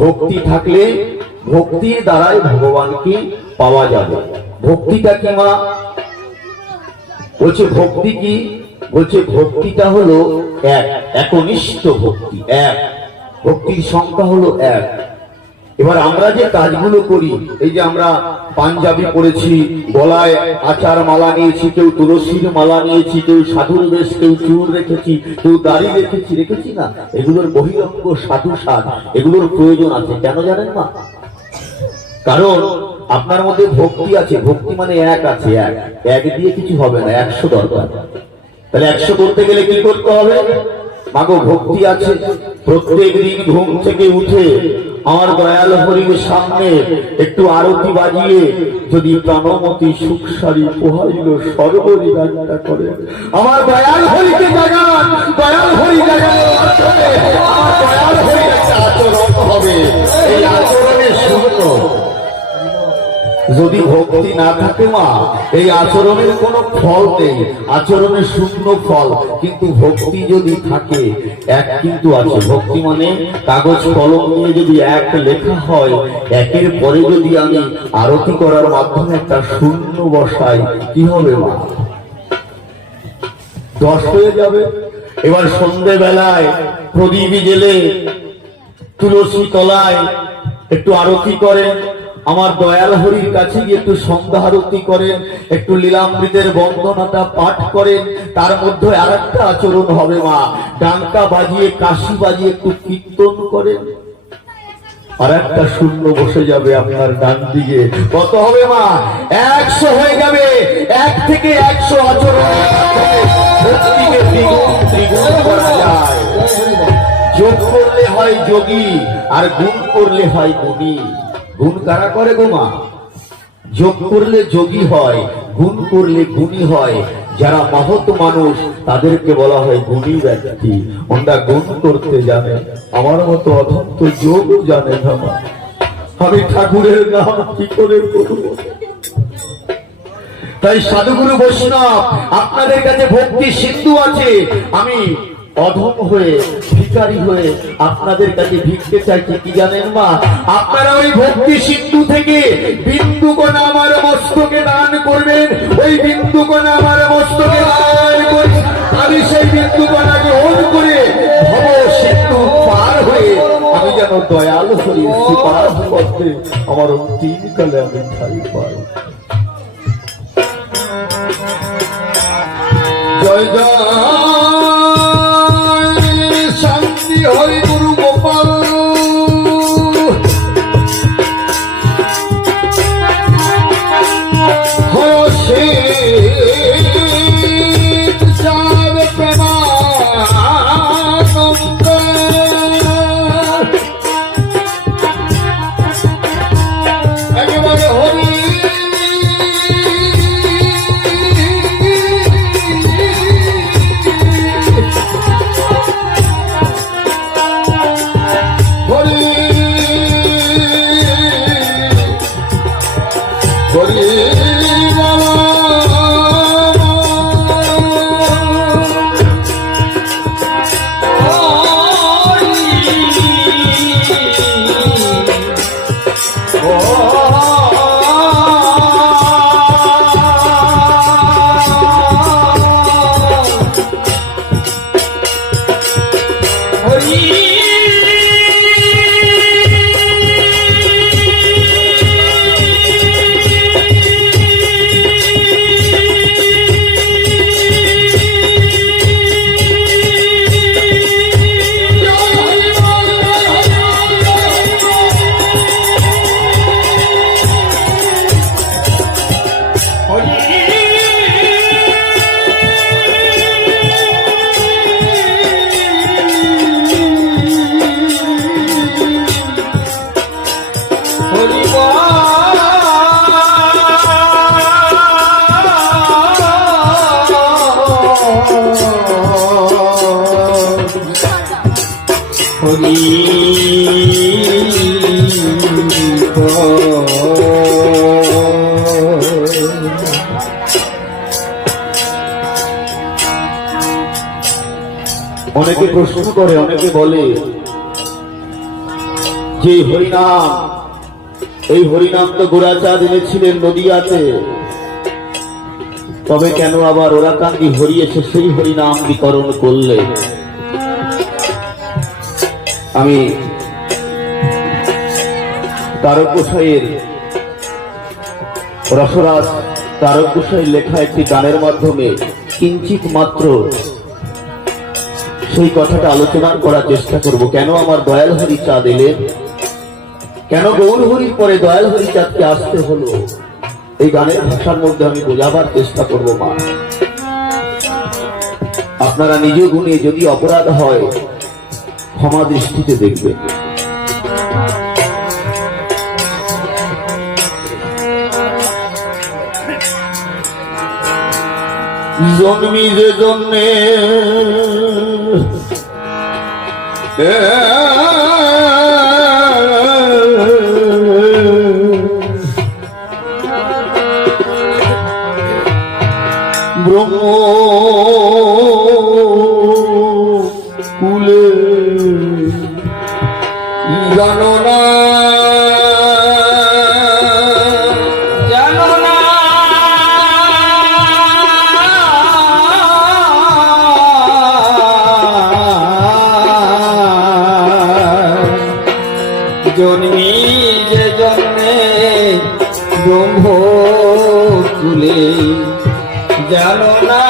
ভক্তি থাকলে ভক্তির দ্বারাই ভগবানকে পাওয়া যাবে। ভক্তিটা কি মা? বলছে ভক্তি কি? বলছে ভক্তিটা হলো এক, একনিষ্ঠ ভক্তি, এক। ভক্তির সংখ্যা হলো এক। এবার আমরা যে কাজগুলো করি, এই যে আমরা পাঞ্জাবি পরেছি, গলায় আচার মালা নিয়েছি, কেউ তুলসীর মালা নিয়েছি, কেউ সাধুর বেশ, কেউ চুল রেখেছি, কেউ দাড়ি রেখেছি না, এগুলোর বহিরঙ্গ সাধু সাজ, এগুলোর প্রয়োজন আছে। কেন জানেন না? কারণ আপনার মধ্যে ভক্তি আছে। ভক্তি মানে এক আছে, এক। এক দিয়ে কিছু হবে না, 100 দরকার। তাহলে 100 করতে গেলে কি করতে হবে? মাগো ভক্তি আছে। প্রত্যেক দিন ঘুম থেকে উঠে আমার দয়াল হরির সামনে একটু আরতি বাজিয়ে যদি প্রাণমতি সুখসারী পোহাইল সর্বরি গানটা করে, আমার দয়াল হরিকে জাগান, দয়াল হরি জাগান, আমার দয়াল হরির একটা আচরণ হবে। এই আচরণে শূন্য। যদি ভক্তি না থাকে মা, এই আচরণের কোনো ফল নেই, আচরণের শূন্য ফল। কিন্তু ভক্তি যদি থাকে, এক কিন্তু আছে। ভক্তি মানে কাগজ কলম নিয়ে যদি এক লেখা হয়, একের পরে যদি আমি আরতি করার মাধ্যমে একটা শূন্য বসাই, কি হবে মা? 10 হয়ে যাবে। এবার সন্ধ্যে বেলায় প্রদীপ জেলে তুলসী তলায় একটু আরতি করেন, আমার দয়াল হরির কাছে গিয়ে একটু সন্ধ্যা আরতি করেন, একটু লীলামৃতের বন্দনাটা পাঠ করেন, তার মধ্যে আর একটা আচরণ হবে মা। ডাঙ্কা বাজিয়ে, কাশি বাজিয়ে একটু কীর্তন করেন, আর একটা শূন্য বসে যাবে আপনার ডান দিকে। কত হবে মা? 100 হয়ে যাবে। 1 থেকে 100 আচরণ ভক্তিকে দ্বিগুণ করা যায়। যোগ করলে হয় যোগী, আর গুণ করলে হয় গুণী। গুণ কারা করে গো মা? যোগ করলে যোগী হয়, গুণ করলে গুণী হয়। যারা মহৎ মানুষ তাদেরকে বলা হয় গুণী ব্যক্তি। ওরা গুণ করতে জানে, আমার মতো অথন্ত যোগ জানে না। আমি ঠাকুরের নাম কি করে করব? তাই সাধুগুরু বৈষ্ণব আপনাদের কাছে ভক্তি সিন্ধু আছে। আমি অধম হয়ে, ভিখারি হয়ে আপনাদের কাছে ভিক্ষে চাইছি। কি জানেন মা? আপনারা ওই ভক্তি সিন্ধু থেকে বিন্দুকণা আমার মস্তকে দান করবেন। ওই বিন্দুকণা আমার মস্তকে দান করে আমি সেই বিন্দুকণাকে ওন করে ভব সিন্ধু পার হয়ে আমি যেন দয়াল হরি সুপার পথে আমার অন্তিম কালে আমি ঠাই পাই। জয় জয় হরি গুরু গোপাল। হসে চাঁদ প্রেমানন্দ একেবারে হরি অনেকে প্রশ্ন করে, অনেকে বলে যে হরিনাম, এই হরিনাম তো গোরাচাঁদ এনেছিলেন নদিয়াতে, তবে কেন আবার ওরাকান্দি হরি এসে সেই হরিনাম বিতরণ করলে? আমি তারক গোসাইয়ের রসরাজ তারক গোসাইয়ের লেখা একটি গানের মাধ্যমে কিঞ্চিত মাত্র সেই কথাটা আলোচনা করার চেষ্টা করব। কেন আমার দয়াল হরি চাঁদ এলেন, কেন গৌর হরির পরে দয়াল হরি চাঁদকে আসতে হলো, এই গানের ভাষার মধ্যে আমি বোঝাবার চেষ্টা করব। মা, আপনারা নিজ গুণে যদি অপরাধ হয় ক্ষমা দৃষ্টিতে দেখবেন। জন্মি যে জন্মে ব্রহ্ম কুলে জানো না, জন্মি যে জন্মে ব্রহ্ম কুলে জানো না,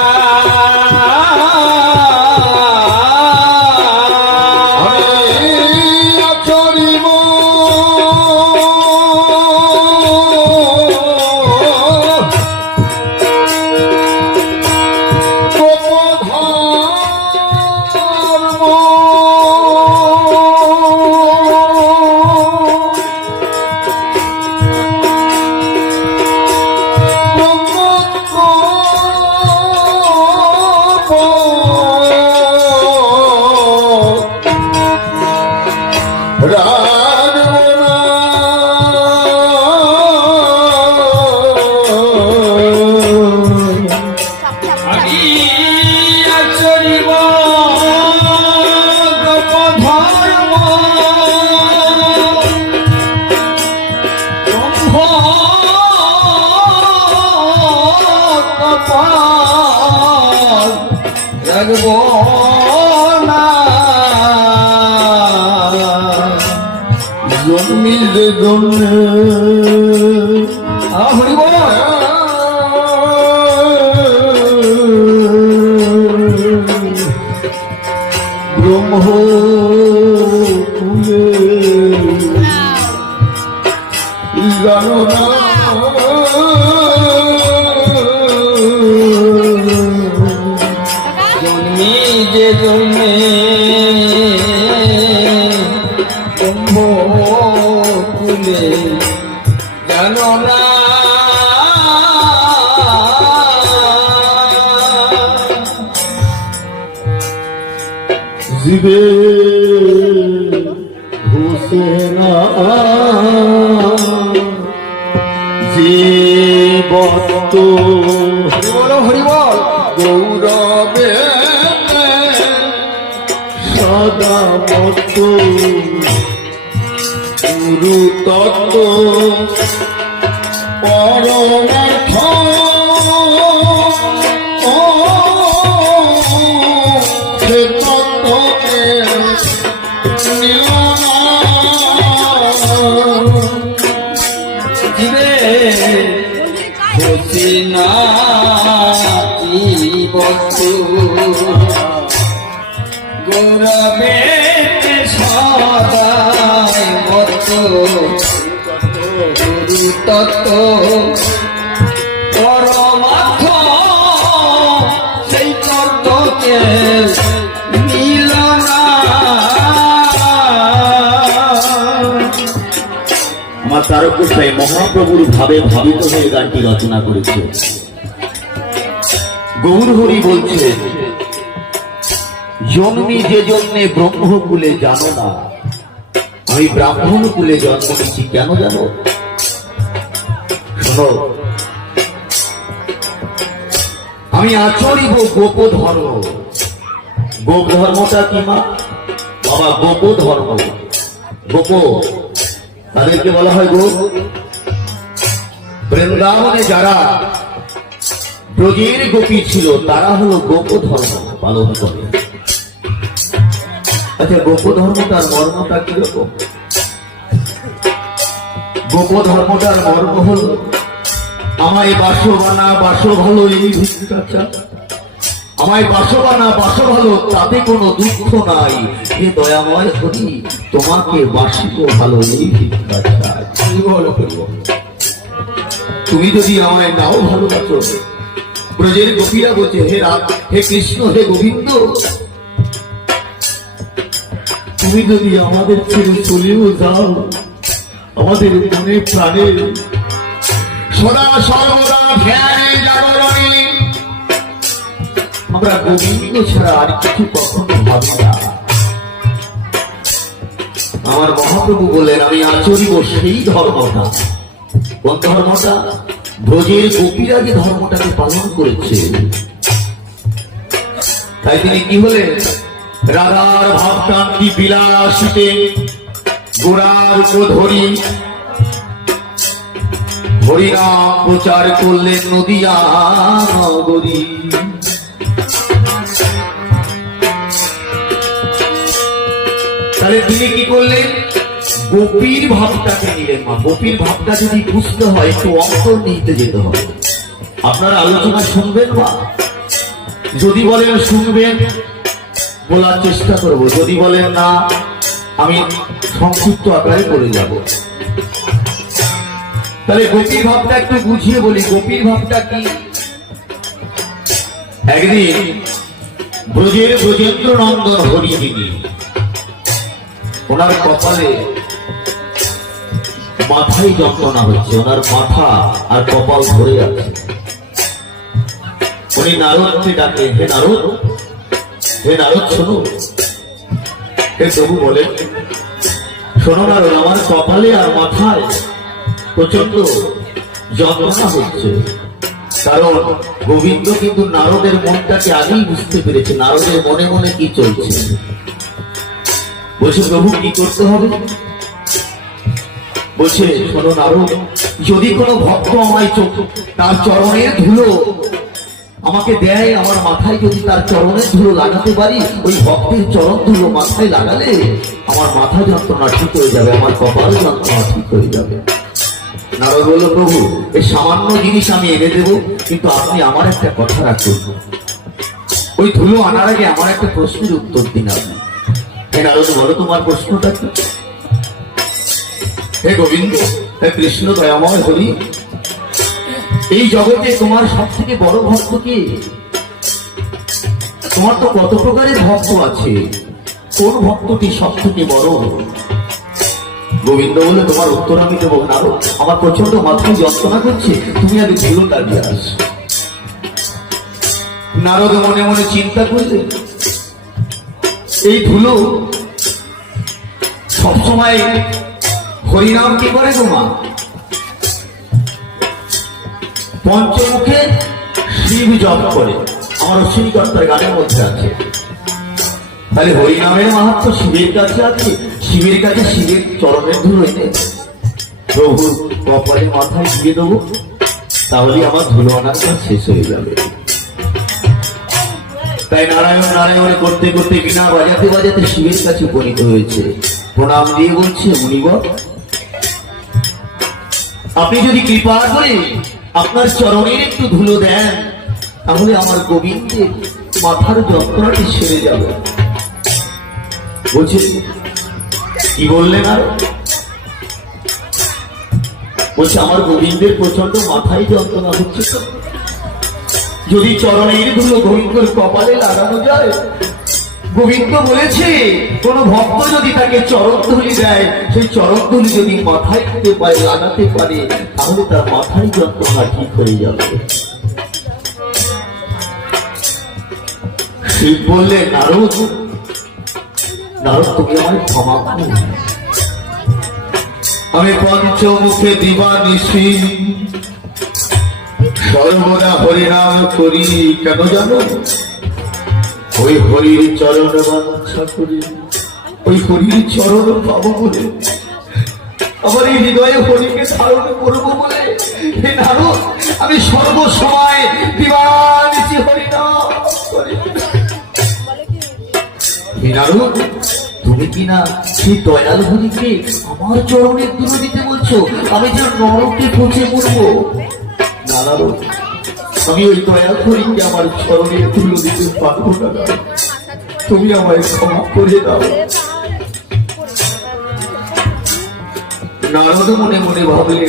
চরিব রাখবো না, জন্মি যে জন্মে হরিব ব্রহ্ম কুলে জানো না, জন্মি যে জন্মে ব্রহ্ম কুলে জানো না, জীবে ঘুষে না জীবত হরিবল হরিবল গৌরবে সদা মত গুরু তত্ত্ব পরমার্থ সে তত্ত্বকে নিল না। জীবে খুশি না কি বস্তু গৌরবে সদাই মত গুরু তত্ত্ব পরমার্থ সেই তত্ত্বকে নিল না। আমার তারক গোসাই মহাপ্রভুর ভাবে ভাবিত হয়ে গানটি রচনা করেছে। গৌর হরি বলছে, জন্মি যে জন্মে ব্রহ্মকুলে জানো না, আমি ব্রাহ্মণ কুলে জন্ম নিচ্ছি কেন জানো? শোনো, আমি আচরিব গোপ ধর্ম। গোপ ধর্মটা কি মা? বাবা, গোপ ধর্ম গোপ, তাদেরকে বলা হয় গোপ। বৃন্দাবনে যারা ব্রজের গোপী ছিল তারা হলো গোপ ধর্ম পালন করে। আচ্ছা, গোপ ধর্মটার মর্মটা কিরকম? গোপ ধর্মটার মর্ম হল, আমায় বাসো বানা বাসো ভালো এই ভিক্ষাচা, আমায় বাসো বানা বাসো ভালো তাতে কোনো দুঃখ নাই, হে দয়াময় হরি তোমাকে বাসিব ভালো এই ভিক্ষাচা। তুমি যদি আমায় নাও ভালোবাসো, ব্রজের গোপীরা বলছে হে রাম, হে কৃষ্ণ, হে গোবিন্দ, তুমি যদি আমাদের ছেড়ে চলেও যাও, আমাদের মনে প্রাণে সদা সর্বদা ধ্যানে জাগরণে আমরা গোবিন্দ ছাড়া আর কিছু কখনো ভাবি না। আমার মহাপ্রভু বলেন, আমি আচরিব সেই ধর্মটা। কোন ধর্মটা? ব্রজের গোপীরা যে ধর্মটাকে পালন করেছে। তাই তিনি কি হলেন? রাধার ভাবকান্তি বিলাসিতে গোড়ার ধরি হরিনাম প্রচার করলেন নদিয়া নগরী। তাহলে তিনি কি করলেন? গোপীর ভাবটাকে নিলেন। মা, গোপীর ভাবটা যদি বুঝতে হয় একটু অন্তর নিতে যেতে হবে। আপনারা আলোচনা শুনবেন বা যদি বলেন শুনবেন, বলার চেষ্টা করব, যদি বলেন না আমি সংক্ষিপ্ত আকারে করে যাব। তাহলে গোপীর ভাবটা একটু বুঝিয়ে বলি। গোপীর ভাবটা কি? একদিন ব্রজের ব্রজেন্দ্র নন্দন হরি যিনি, ওনার কপালে মাথায় যন্ত্রণা হচ্ছে, ওনার মাথা আর কপাল ধরে আছে। উনি নারদকে ডাকে, হে নারদ, হে নারদ শোনো। হে প্রভু বলেন, শোনো নারদ, আমার কপালে আর মাথায় প্রচন্ড যন্ত্রণা হচ্ছে। কারণ গোবিন্দ কিন্তু নারদের মনটাকে আগেই বুঝতে পেরেছে, নারদের মনে মনে কি চলছে। বলছে প্রভু কি করতে হবে? বলছে শোনো নারদ, যদি কোনো ভক্ত আমায় তার চরণের ধুলো আমাকে দেয়, আমার মাথায় যদি তার চরণের ধুলো লাগাতে পারি, ওই ভক্তের চরণ ধুলো মাথায় লাগালে আমার মাথা যন্ত্রণা ঠিক হয়ে যাবে, আমার কপাল যন্ত্রণা ঠিক হয়ে যাবে। নারদ বলল, প্রভু এই সামান্য জিনিস আমি এনে দেবো, কিন্তু আপনি আমার একটা কথা রাখুন, ওই ধুলো আনার আগে আমার একটা প্রশ্নের উত্তর দিন আপনি। হে নারদ বলো, তোমার প্রশ্নটা কি? হে গোবিন্দ, হে কৃষ্ণ দয়াময় হরি, এই জগতে তোমার সব থেকে বড় ভক্ত কি? তোমার তো কত প্রকারের ভক্ত আছে, কোন ভক্তটি সব থেকে বড়? গোবিন্দ বলে, তোমার উত্তর আমি দেবো নারদ, আমার প্রচন্ড মাথায় যন্ত্রণা করছে, তুমি আগে ধুলো লাগিয়ে আস। নারদ মনে মনে চিন্তা করলে, এই ধুলো সবসময় হরিনাম কি করে গো মা? পঞ্চমুখে শিব জপ করে, আমার অশ্বিনী কর্তার গানের মধ্যে আছে। তাহলে হরিনামের মাহাত্ম শিবের কাছে আছে, শিবের কাছে শিবের চরণের ধুলো এনে প্রভু কপালে মাথায় দিয়ে দেবো, তাহলে আমার ধুলো আনার কাজ শেষ হয়ে যাবে। তাই নারায়ণ নারায়ণ করতে করতে বিনা বাজাতে বাজাতে শিবের কাছে উপনীত হয়েছে। প্রণাম দিয়ে বলছে, মুনিবর আপনি যদি কৃপা করে আপনার চরণের একটু ধুলো দেন, তাহলে আমার গোবিন্দের মাথার যন্ত্রণাটি সেরে যাবে। বলছে কি বললেন? আর বলছে আমার গোবিন্দের প্রচন্ড মাথায় যন্ত্রণা হচ্ছে, তো যদি চরণের ধুলো গোবিন্দর কপালে লাগানো যায়। গোবিন্দ বলেছে কোন ভক্ত যদি তাকে চরণ ধুলি দেয়, সেই চরণ ধুলি যদি মাথায় দিতে পারে, লাগাতে পারে, তাহলে তার মাথায় যন্ত্রণা ঠিক হয়ে যাবে। শিব বললে, নারদ নারদ তুমি আমায় ক্ষমা করো, আমি পঞ্চমুখে দিবানিশি সর্বদা হরিনাম করি, কেন জানো? ওই হরির চরণ বাঞ্ছা করি। ওই হরির চরণ পাবো বলে, আমার এই হৃদয়ে হরিকে ধারণ করবো বলে, হে নারদ, আমি সর্বসময় দিবানিশি হরিনাম করি। হে নারদ, তুমি কিনা সেই দয়াল হরিকে আমার চরণে তুলে দিতে বলছো? আমি যে নরকে পচে মরবো। না নারদ, আমি ওই দয়াল হরিকে আমার চরণে তুলে দিতে পারবো না। তুমি আমায় ক্ষমা করে দাও। নারদ মনে মনে ভাবলে,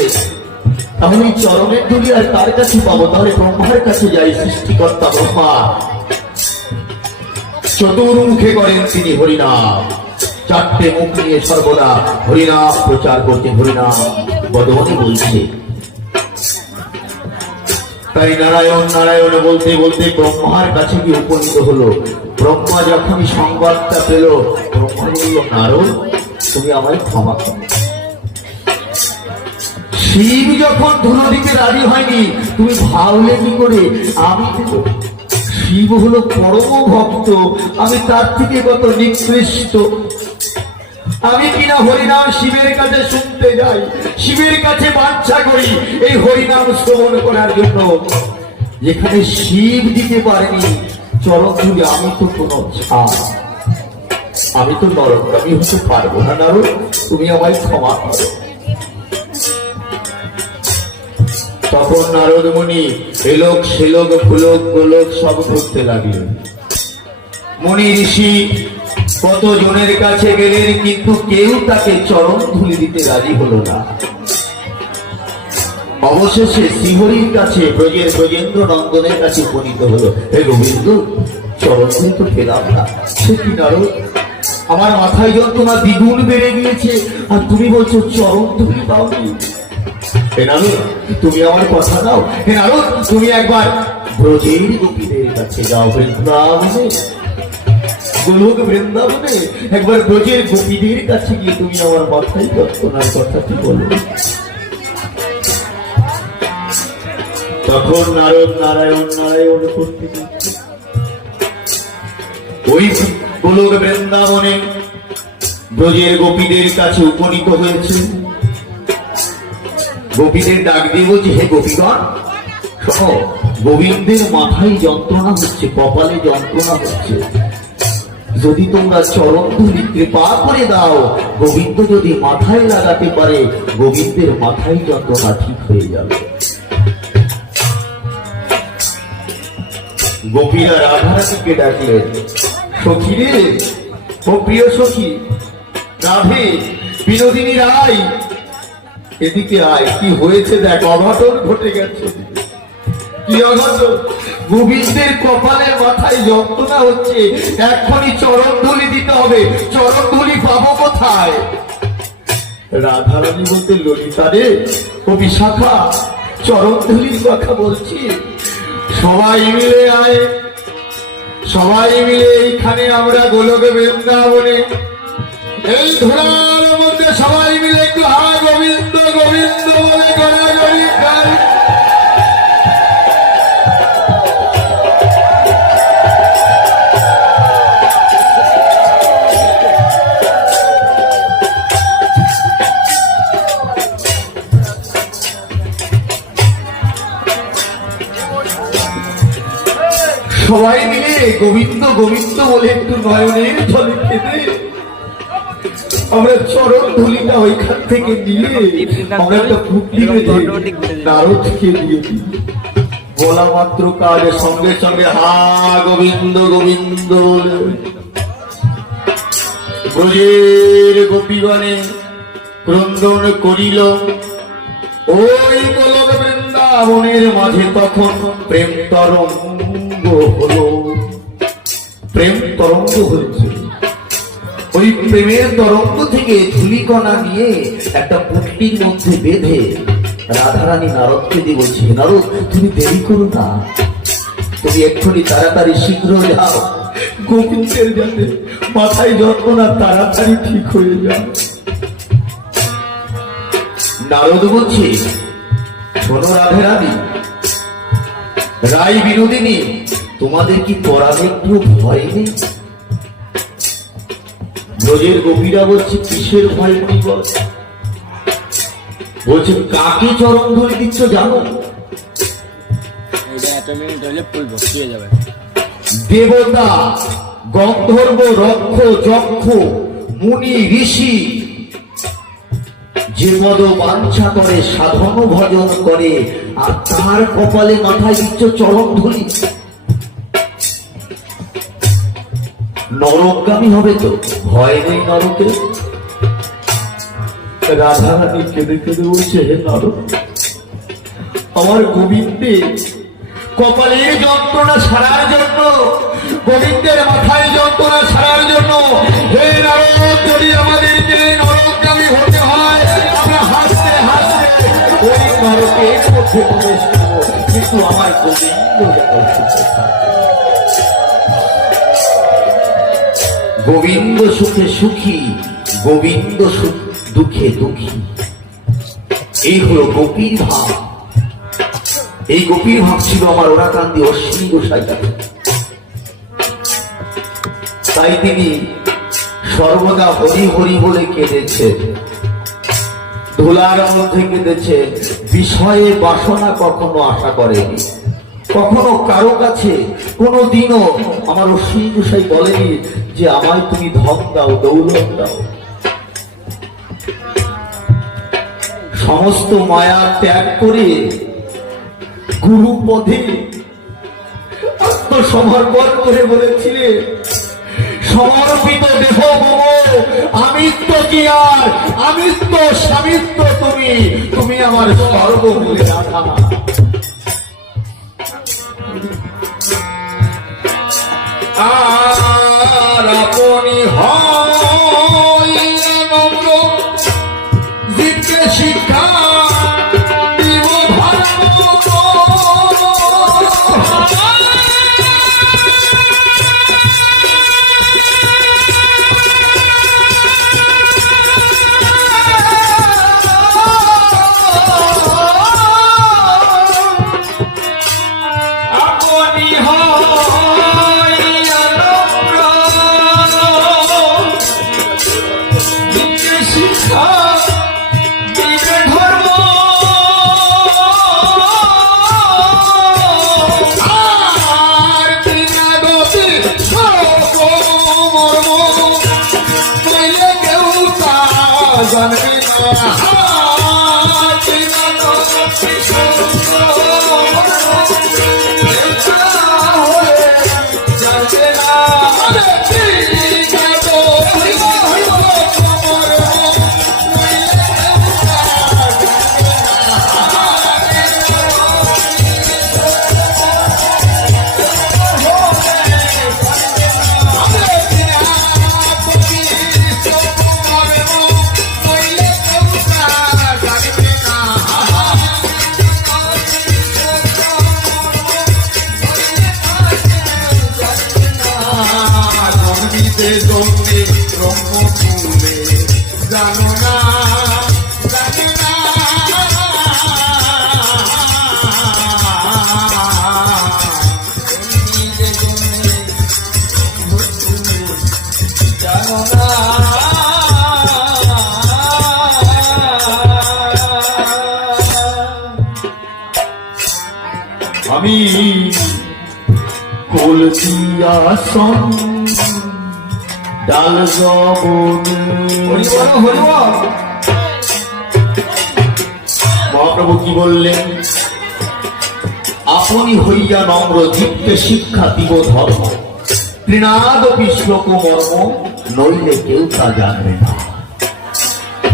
তাহলে এই চরণের ধুলি আর তার কাছে পাবো? তাহলে ব্রহ্মার কাছে যাই। সৃষ্টিকর্তা ব্রহ্মা চতুর্মুখে করেন তিনি হরিনাম, চারটে মুখ নিয়ে সর্বদা হরিনাম প্রচার করতে, হরিনাম বদনে বলছে। তাই নারায়ণ নারায়ণ বলতে বলতে ব্রহ্মার কাছে গিয়ে উপনীত হলো। ব্রহ্মা যখন সংবাদটা পেল, ব্রহ্মা বলল, নারদ, তুমি আমায় ক্ষমা করো। শিব যখন ধুলো দিতে রাজি হয়নি, তুমি ভাবলে কি করে আমি দেব? শিব হলো পরম ভক্ত, আমি তার থেকে কত নিকৃষ্ট। আমি কিনা হরিনাম শিবের কাছে শুনতে যাই, শিবের কাছে বাঞ্ছা করি এই হরিনাম শ্রবণ করার জন্য। যেখানে শিব দিতে পারেনি চরণ ধুলি, আমি তো কোনো ছাড়, আমি তো নরক, আমি হতে পারবো না। নারদ, তুমি আমায় ক্ষমা করো। তখন নারদ মুনি এলোক সেলোক ফুলোক গোলোক সব ঘুরতে লাগলেন। মুনি ঋষি কত জনের কাছে গেলেন, কিন্তু কেউ তাকে চরণ ধুলি দিতে রাজি হলো না। অবশেষে শ্রীহরির কাছে, ব্রজের ব্রজেন্দ্র নন্দনের কাছে উপনীত হলো। হে গোবিন্দ, চরণ ধুলি তো পেলাম না। সে কি নারদ, আমার মাথায় যন্ত্রণা দ্বিগুণ বেড়ে গিয়েছে, আর তুমি বলছো চরণ ধুলি পাওনি। হে নারদ, তুমি আমার কথা দাও। হে নারদ, তুমি একবার ব্রজের গোপীদের কাছে যাও, বৃন্দাবনে, গোলক বৃন্দাবনে একবার ব্রজের গোপীদের কাছে গিয়ে তুমি আমার মাথায় যন্ত্রণার কথাটি বলো। তখন নারদ নারায়ণ নারায়ণ করতে ওই গোলক বৃন্দাবনে ব্রজের গোপীদের কাছে উপনীত হয়েছে। গোপীদের ডাক দিয়ে বলছে, হে গোপীগণ, শোনো, গোবিন্দের মাথায় যন্ত্রণা হচ্ছে, কপালে যন্ত্রণা হচ্ছে। যদি তোমরা চরণ ধুলি কৃপা করে দাও, গোবিন্দ যদি মাথায় লাগাতে পারে, গোবিন্দের মাথায় যন্ত্রণা ঠিক হয়ে যাবে। গোপীরা রাধারানীকে ডাকলেন, সখী রে, ও প্রিয় সখী রাধে, বিনোদিনী রায়, এদিকে আয়, কি হয়েছে দেখ, অঘটন ঘটে গেছে। কি অঘটন? গোবিন্দের কপালে মাথায় যন্ত্রণা হচ্ছে, এখনই চরণ ধুলি দিতে হবে। চরণ ধুলি পাবো কোথায়? রাধারানী বলতে, ললিতা রে, ও বিশাখা, চরণ ধুলির কথা বলছি। সবাই মিলে আয়, সবাই মিলে এইখানে আমরা গোলক বৃন্দাবনে এই ধরার মধ্যে সবাই মিলে একটু হা গোবিন্দ গোবিন্দ বলে গড়াগড়ি খাই। সবাই মিলে গোবিন্দ গোবিন্দ বলে একটু নয়নের জলে খেতে আমরা চরণ ধুলিটা ওইখান থেকে নিয়ে আমরা একটা পুটলি বেঁধে নারদকে দিয়ে দিই। বলা মাত্র কাজ, সঙ্গে সঙ্গে হা গোবিন্দ গোবিন্দ বলে ব্রজের গোপীগণে ক্রন্দন করিল। ওই গোলক বৃন্দাবনের মাঝে তখন প্রেম তরঙ্গ হলো, প্রেম তরঙ্গ হয়েছে। ওই প্রেমের তরঙ্গ থেকে ধুলিকণা নিয়ে একটা পুটলির মধ্যে বেঁধে রাধারানী নারদকে দিয়ে বলছে, নারদ, তুমি দেরি করো না, তুমি এক্ষুনি তাড়াতাড়ি শীঘ্র যাও, গোবিন্দের যাতে মাথায় যন্ত্রণা তাড়াতাড়ি ঠিক হয়ে যায়। নারদ বলছে, শোনো রাধারানী, রাই বিনোদিনী, তোমাদের কি পরাবে একটু ভয় নেই? ব্রজের গোপীরা বলছে কিসের ভয় বল, বলছে কাকে চরণ ধরে দিচ্ছ জানো? দেবতা, গন্ধর্ব, রক্ষ, যক্ষ, মুনি, ঋষি যে পদ বাঞ্ছা করে, সাধন ভজন করে, আর তার কপালে মাথায় দিচ্ছ চরণ ধরি। নরকগামী হবে তো, ভয় নেই নরকে। রাধারানী কেঁদে কেঁদে বলছে, হে নরক, আমার গোবিন্দে কপালের যন্ত্রণা ছাড়ার জন্য, গোবিন্দের মাথায় যন্ত্রণা ছাড়ার জন্য, হে নরক, যদি আমাদেরকে নরকগামী হতে হয়, আমরা হাসতে হাসতে ওই নরকের মধ্যে প্রবেশ করবো, কিন্তু আমার গোবিন্দ সুখে থাকে। গোবিন্দ সুখে সুখী, গোবিন্দ দুঃখে দুঃখী, এই হলো গোপীর ভাব। এই গোপীর ভাব ছিল আমার ওরাকান্দি অশ্বিনী গোসাই কাছে। তাই তিনি সর্বদা হরি হরি বলে কেঁদেছে, ধুলার মধ্যে কেঁদেছে, বিষয়ে বাসনা কখনো আশা করেনি, কখনো কারো কাছে কোনো দিনও আমার অশ্বিনী গোসাই বলেনি যে আমায় তুমি ধন দাও, দৌলত দাও। সমস্ত মায়া ত্যাগ করে গুরু পদে আত্মসমর্পণ করে বলেছিলেন, সমর্পিত দেহ মম, আমিত্ব কি আর, আমিত্ব স্বামিত্ব তুমি, তুমি আমার সর্বমূলে রাধা। আর আপনি হইয়া নম্র, দিব্যে শিক্ষা দিব ধর্ম। আপনি হইয়া নম্র, দিব্যে শিক্ষা দিবে ধর্ম। আর বিনা গতি সর্বমর্ম, বলে কেউ তা জানবে না। বিনা গতি সর্বমর্ম, জানবে না। জানো না, জানি না, জানো না। আমি কলসিয়া সং ডাল মহাপ্রভু কি বললেন? আপনি হইয়া নম্র, জীবকে শিক্ষা দিব ধর্ম, তৃণাদপি শ্লোক মর্ম, নইলে কেউ তা জানবে না।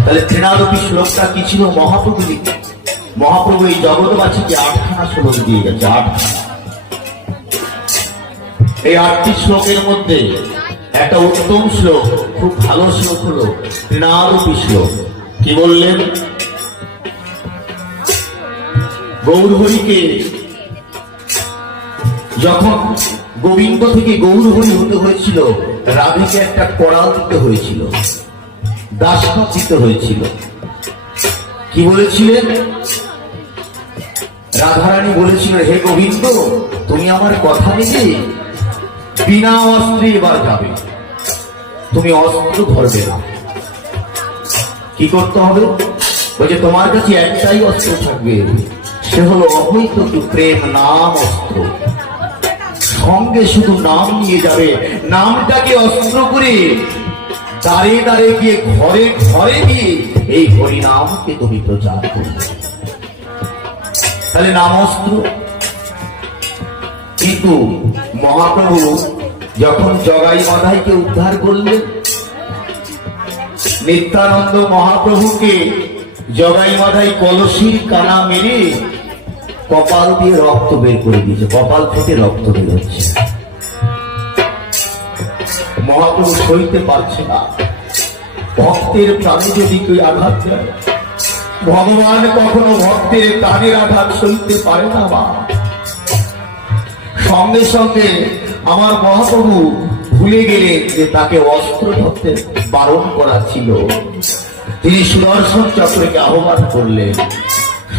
তাহলে তৃণাদপি শ্লোকটা কি ছিল? মহাপ্রভু মহাপ্রভু এই জগৎবাসীকে 8খানা শ্লোক দিয়ে গেছে, 8খানা। এই 8টি শ্লোকের মধ্যে একটা উত্তম শ্লোক, খুব ভালো শ্লোক হলো তৃণাদপি শ্লোক। কি বললেন? গৌরহরিকে যখন গোবিন্দ থেকে গৌরহরি হতে হয়েছিল, রাধিকে একটা কড়াল দিতে হয়েছিল, দাসখত দিতে হয়েছিল। কি বলেছিলেন? রাধারানী বলেছিল, হে গোবিন্দ, তুমি আমার কথা নিতে বিনা অস্ত্রে এবার যাবে। তুমি অস্ত্র ধরবে না। কি করতে হবে? বলছে তোমার কাছে একটাই অস্ত্র থাকবে, সে হলো অবৈধ প্রেম নাম অস্ত্র। সঙ্গে শুধু নাম নিয়ে যাবে, নামটাকে অস্ত্র করে দাঁড়ে দাঁড়ে গিয়ে ঘরে ঘরে গিয়ে এই হরিনামকে তুমি প্রচার করবে। তাহলে নাম অস্ত্র। কিন্তু মহাপ্রভু যখন জগাই মাধাইকে উদ্ধার করলেন, নিত্যানন্দ মহাপ্রভুকে জগাই মাধাই কলসির কানা মেরে কপাল দিয়ে রক্ত বের করে দিয়েছে, কপাল থেকে রক্ত বের হচ্ছে। মহাপ্রভু সইতে পারছে না। ভক্তের প্রাণে যদি কেউ আঘাত দেয়, ভগবান কখনো ভক্তের প্রাণের আঘাত সইতে পারে না। মা সঙ্গে সঙ্গে আমার মহাপ্রভু ভুলে গেলেন যে তাকে অস্ত্র ধরতে বারণ করা ছিল। তিনি সুদর্শন চক্রকে আহ্বান করলেন,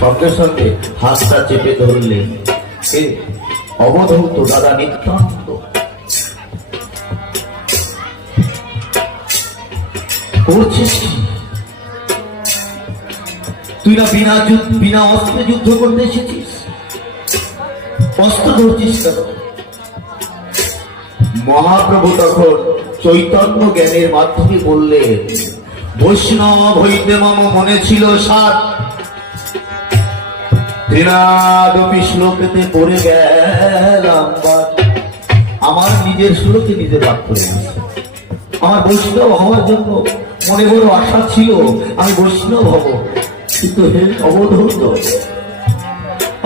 সঙ্গে সঙ্গে হাতটা চেপে ধরলেন। এ অবধূত দাদা নিত্যানন্দ, করছিস কি? তুই না বিনা অস্ত্রে যুদ্ধ করতে এসেছিস, অস্ত্র ধরছিস কেন? মহাপ্রভু তখন চৈতন্য জ্ঞানের মাধ্যমে বললেন, বৈষ্ণব হইতে মম মনে ছিল সাত, ত্রিনাদপি শ্লোকেতে পড়ে গেলাম। আমার নিজের শ্লোকে নিজে বাদ করে গেছে। আমার বৈষ্ণব হওয়ার জন্য মনে বড় আশা ছিল, আমি বৈষ্ণব হব, কিন্তু হে অবধূত,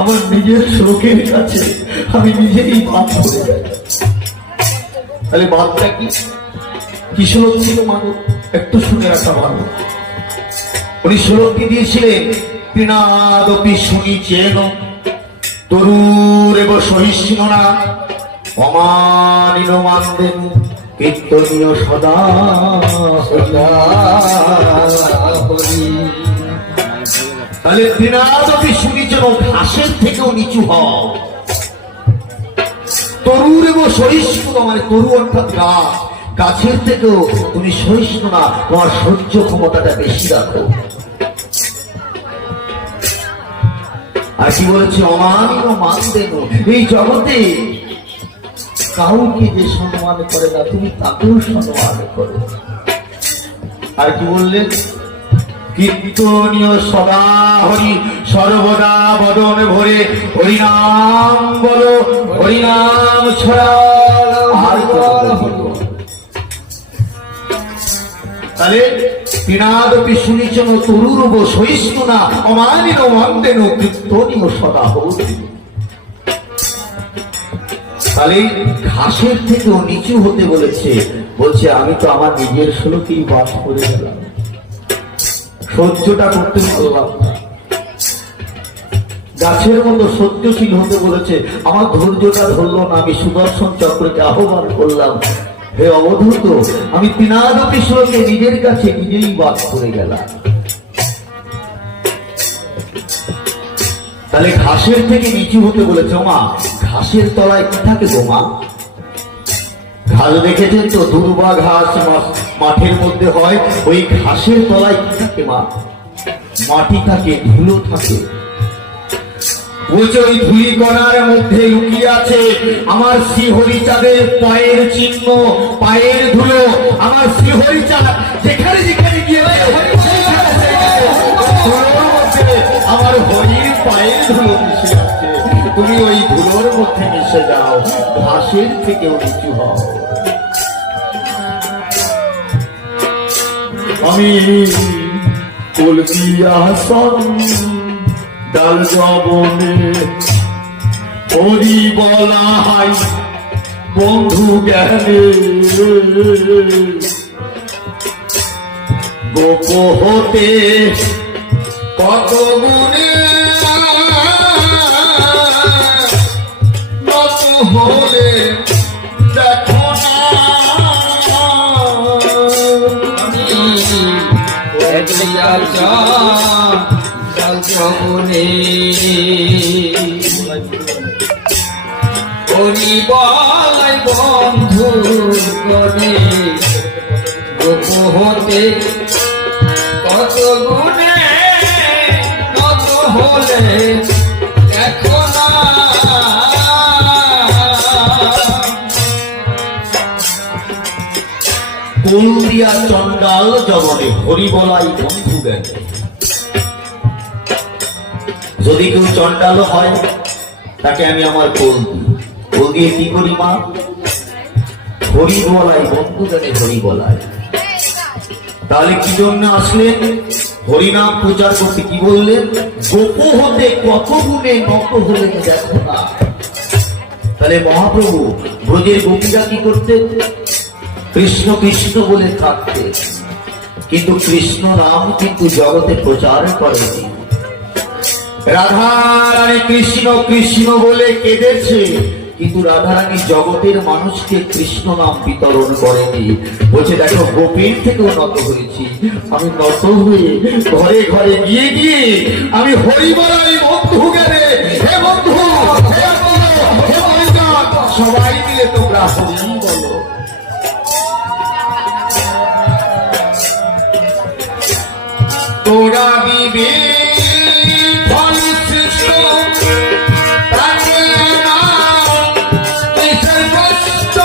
আমার নিজের শ্লোকের কাছে আমি নিজেই বাদ করে যাই। তাহলে বাদটা কি শ্লোক ছিল? মানুষ একটু শুনে রাখা ভালো। উনি শ্লোকটি দিয়েছিলেন, তৃণাদপি শুনিছেন তরুরেব সহিষ্ণু না অমানিন মানদেন কীর্তনীয় সদা সদা হরি। তাহলে তৃণাদপি শুনিছেন, ঘাসের থেকেও নিচু হও। তরুরেব সহিষ্ণু মানে তরু অর্থাৎ গাছ, গাছের থেকেও তুমি সহিষ্ণু না, তোমার সহ্য ক্ষমতাটা বেশি রাখো। আর কি বলেছে? অমানিন মানদেন, এই জগতে কাউকে যে সম্মান করে না তুমি তাকেও সম্মান করো। আর কি বললেন? কীর্তনীয় সদা হরি, সর্বদা বদন ভরে হরিনাম বলো, হরিনাম ছড়া। তাহলে তৃণাদপি শুনিছেন তরুরব সহিষ্ণু না অমানিন মানদেন কীর্তনীয় সদা হরি। তাহলে ঘাসের থেকেও নিচু হতে বলেছে। বলছে আমি তো আমার নিজের শ্লোকেই বাস করে গেলাম, সহ্যটা করতে পারলাম না। গাছের মতো সহ্যশীল হতে বলেছে, আমার ধৈর্যটা ধরল না। আমি সুদর্শন চক্রকে আহ্বান করলাম, হে অবধূত, আমি তৃণাদপি শ্লোকে নিজের কাছে নিজেই বাস করে গেলাম। তাহলে ঘাসের থেকে নিচু হতে বলেছে। মা ঘাসের তলায় কি থাকে গো মা? ঘাস দেখেছেন তো, দুর্বা ঘাস মাঠের মধ্যে হয়, ওই ঘাসের তলায় কি থাকে মা? মাটি থাকে, ধুলো থাকে। বলছে ওই ধুলি কণার মধ্যে লুকিয়ে আছে আমার শ্রীহরিচাঁদের পায়ের চিহ্ন, পায়ের ধুলো। আমার শ্রীহরিচাঁদ যেখানে যেখানে গিয়ে আমার হরির পায়ের ধুলো মিশে আছে। তুমি ওই ধুলোর মধ্যে মিশে যাও, ঘাসের থেকেও নিচু হও। আমি কলকিয়াসন ডাল জবনে হরি বলা হয় বন্ধু জ্ঞানে, গোপ হতে কত গুণে নত হলে দেখো না। হরি বলাই বন্ধু গণে লোকে কত গুণে কত হলে দেখো না কলুরিয়া চণ্ডাল জগনে হরিবলাই বন্ধু জ্ঞান। যদি কেউ চণ্ডাল হয় তাকে আমি আমার কোল দিই। কোল দিয়ে কি করি মা? হরি বলাই বন্ধু জ্ঞানে হরি বলাই। তাহলে কি জন্য আসলেন? হরিনাম প্রচার করতে। কি বললেন? গোপ হতে কত গুণে নত হলেন দেখো না। তাহলে মহাপ্রভু ব্রজের গোপীরা কি করতেন? কৃষ্ণ কৃষ্ণ বলে থাকতে, কিন্তু কৃষ্ণ নাম কিন্তু জগতে প্রচার করেনি। রাধারানী কৃষ্ণ কৃষ্ণ বলে কেঁদেছে, কিন্তু রাধারানী জগতের মানুষকে কৃষ্ণ নাম বিতরণ করেনি। বলছে দেখো গোপীর থেকেও নত হয়েছি। আমি নত হয়ে ঘরে ঘরে গিয়ে গিয়ে আমি হরিবলাই বন্ধু গেলে, হে বন্ধু, হে বন্ধু, হে হরিনাম, সবাই মিলে তোমরা হরি বলো। তোরা দিবি ফল সৃষ্ট তাকে নাম কিসের কষ্ট।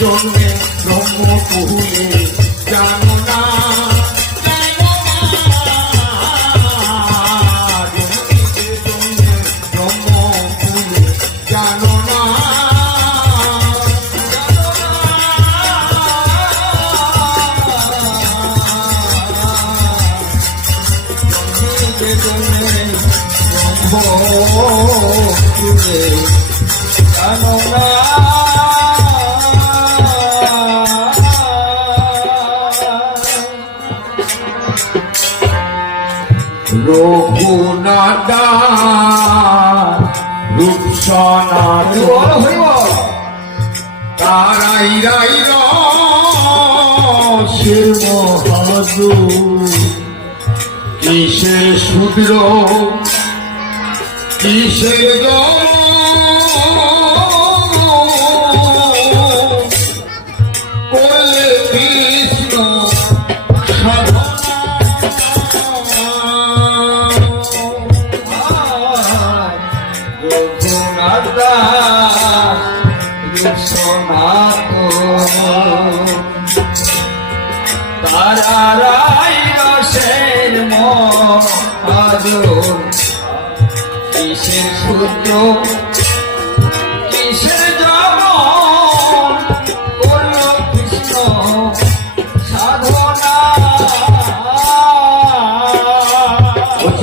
জন্মে ব্রহ্ম কহুলে জানো না, জন্মে ব্রহ্ম কহুলে জানো না। জানো না রঘুনাথা রূপসনাথ তারাই রাই রসের মহাদু কিসের শূদ্র কিসের করলে কৃষ্ণ তারাই রসের মহাজন কিসের সূর্য কিসের জমন করল কৃষ্ণ সাধনা।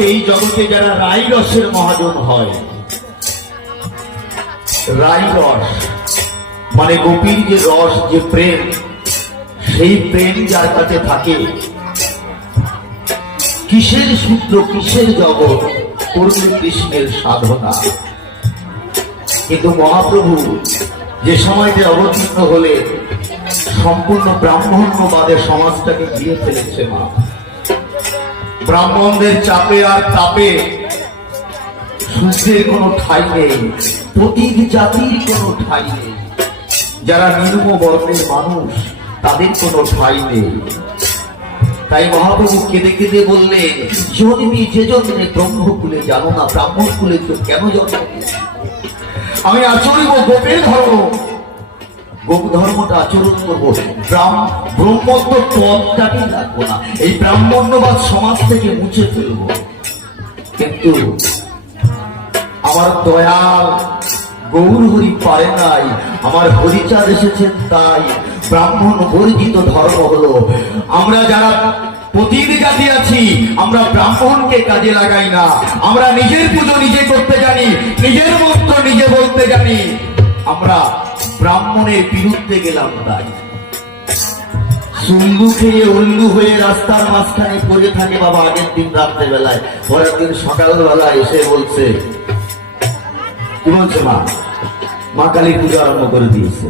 এই জগতে যারা রাই রসের মহাজন হয়, রাই রস মানে গোপীর যে রস, যে প্রেম, সেই প্রেম যার কাছে থাকে, কিসের সূত্র কিসের জগৎ করবে কৃষ্ণের সাধনা। কিন্তু মহাপ্রভু যে সময়তে অবতীর্ণ হলে সম্পূর্ণ ব্রাহ্মণ্যবাদের সমাজটাকে ঘিরে ফেলেছে মা। ব্রাহ্মণদের চাপে আর তাপে সূর্যের কোনো ঠাঁই নেই, পতিত জাতির কোনো ঠাঁই নেই, যারা নিম্ন বর্ণের মানুষ তাদের কোনো ঠাঁই নেই। তাই মহাপ্রভু কেঁদে কেঁদে বললেন, জন্মি যে জন্মে ব্রহ্মকুলে জানো না, ব্রাহ্মণ কুলে তো কেন জন্ম নিয়েছি? আমি আচরিব গোপের ধর্ম, গোপ ধর্মটা আচরণ করবো, ব্রহ্মত্ব পদটাকে রাখবো না, এই ব্রাহ্মণ্যবাদ সমাজ থেকে মুছে ফেলবো। কিন্তু আমার দয়াল গৌর হরি পারে নাই, আমার হরিচাঁদ এসেছেন তাই ব্রাহ্মণ বর্জিত ধর্ম হলো। আমরা যারা পতিত জাতি আছি, আমরা ব্রাহ্মণকে কাজে লাগাই না, আমরা নিজের পুজো নিজে করতে জানি, নিজের মন্ত্র নিজে বলতে জানি, আমরা ব্রাহ্মণের বিরুদ্ধে গেলাম। তাই সুল্লু খেয়ে উল্লু হয়ে রাস্তার মাঝখানে পড়ে থাকে বাবা আগের দিন রাত্রে বেলায়, পরের দিন সকালবেলা এসে বলছে, কি বলছে? মা কালী পুজো আরম্ভ করে দিয়েছে।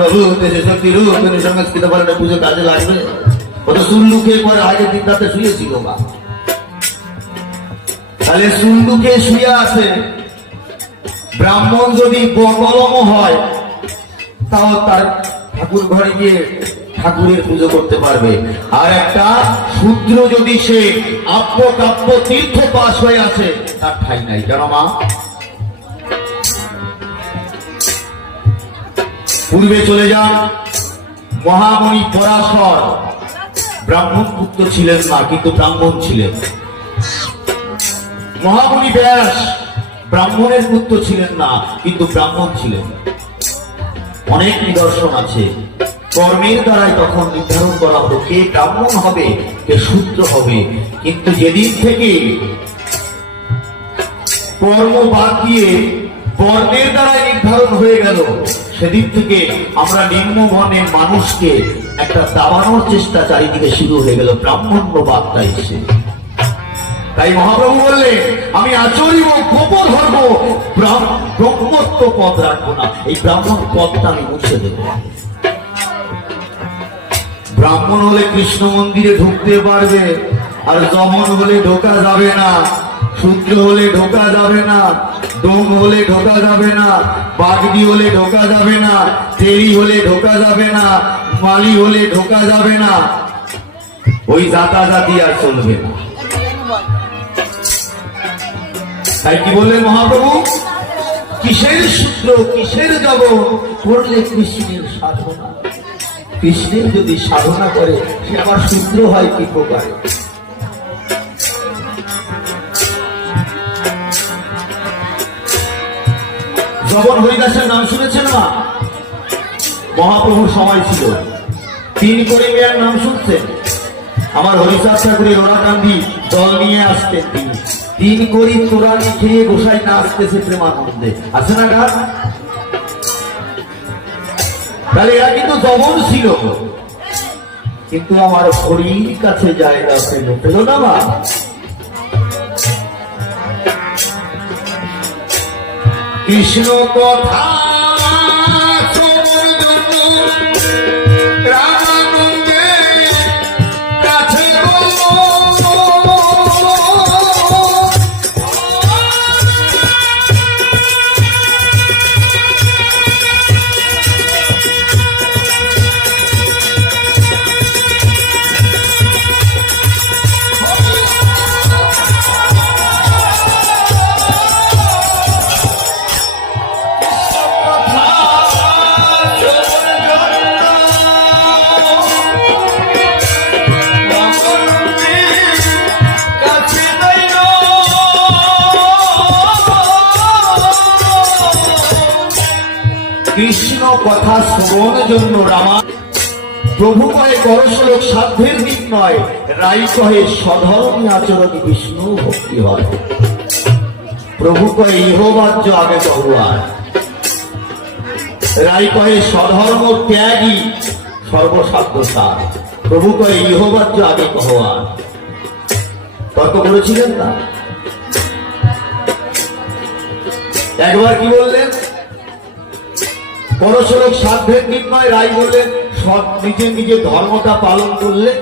বাবু দেশে শক্তি রূপ সংস্কৃত পালনে পুজো কাজে লাগবে। ওটা সুল্লু খেয়ে পরে আগের দিন রাতে শুয়েছিল মা। তাহলে সুল্লু খেয়ে শুয়ে আছে, ব্রাহ্মণ যদি বকলম হয় তাও তার ঠাকুর ঘরে গিয়ে ঠাকুরের পুজো করতে পারবে। আর একটা শূদ্র যদি সে আপ্য কাপ্য তীর্থ পাশ হয়ে আছে, তার ঠাই নাই। কেন মা? পূর্বে চলে যান, মহামণি পরাশর ব্রাহ্মণ পুত্র ছিলেন না, কিন্তু ব্রাহ্মণ ছিলেন। মহামণি ব্যাস ব্রাহ্মণের পুত্র ছিলেন না, কিন্তু ব্রাহ্মণ ছিলেন। অনেক নিদর্শন আছে, কর্মের দ্বারাই তখন নির্ধারণ করা হতো কে ব্রাহ্মণ হবে কে শূদ্র হবে। কিন্তু যেদিন থেকে কর্ম বাদ দিয়ে বর্ণের দ্বারাই নির্ধারণ হয়ে গেল, সেদিন থেকে আমরা নিম্ন বর্ণের মানুষকে একটা দাবানোর চেষ্টা চারিদিকে শুরু হয়ে গেল, ব্রাহ্মণ্যবাদটা এসে। তাই মহাপ্রভু বললেন, আমি আচরিব গোপ ধর্ম, ব্রহ্মত্ব পদ রাখবো না, এই ব্রাহ্মণ পদটা আমি মুছে দেব। ব্রাহ্মণ হলে কৃষ্ণ মন্দিরে ঢুকতে পারবে, আর যমন হলে ঢোকা যাবে না, শূদ্র হলে ঢোকা যাবে না, ডোম হলে ঢোকা যাবে না, বাগদি হলে ঢোকা যাবে না, তেরি হলে ঢোকা যাবে না, মালি হলে ঢোকা যাবে না, ওই জাতি আর চলবে না। তাই কি বললেন মহাপ্রভু? কিসের সূত্র কিসের জগৎ করলে কৃষ্ণের সাধনা। কৃষ্ণের যদি সাধনা করে সে আবার সূত্র হয় কি প্রকারে? জগন হরিদাসের নাম শুনেছেন না? মহাপ্রভুর সময় ছিল, 3 কোটি মেয়ের নাম শুনছেন? আমার হরিচাঁদ ঠাকুরের ওরাকান্দি দল নিয়ে আসতেন তিনি, 3 কোটি তোরানি খেয়ে গোসাই না আসতেছে প্রেমানন্দে, আছে না গান? তাহলে এরা কিন্তু জবন ছিল, কিন্তু আমার হরির কাছে জায়গা পেল না মা। কৃষ্ণ কথা কৃষ্ণ কথা শ্রবণের জন্য রামা প্রভু কয়ে করশলোক সাধ্যের দিক নয়, রাই কহে সধর্মী আচরণ বিষ্ণু ভক্তি হয়। প্রভু কয়ে ইহবাজ্য আগে বহুয়ার, রাই কহে সধর্ম ত্যাগই সর্বসাধ্য সার। প্রভু কয়ে ইহবাজ্য আগে কহওয়ার। তর্ক করেছিলেন না? একবার কি বললেন? পরশলোক সাধ্যের নির্ণয়, রায় বললেন সব নিজে নিজে ধর্মটা পালন করলে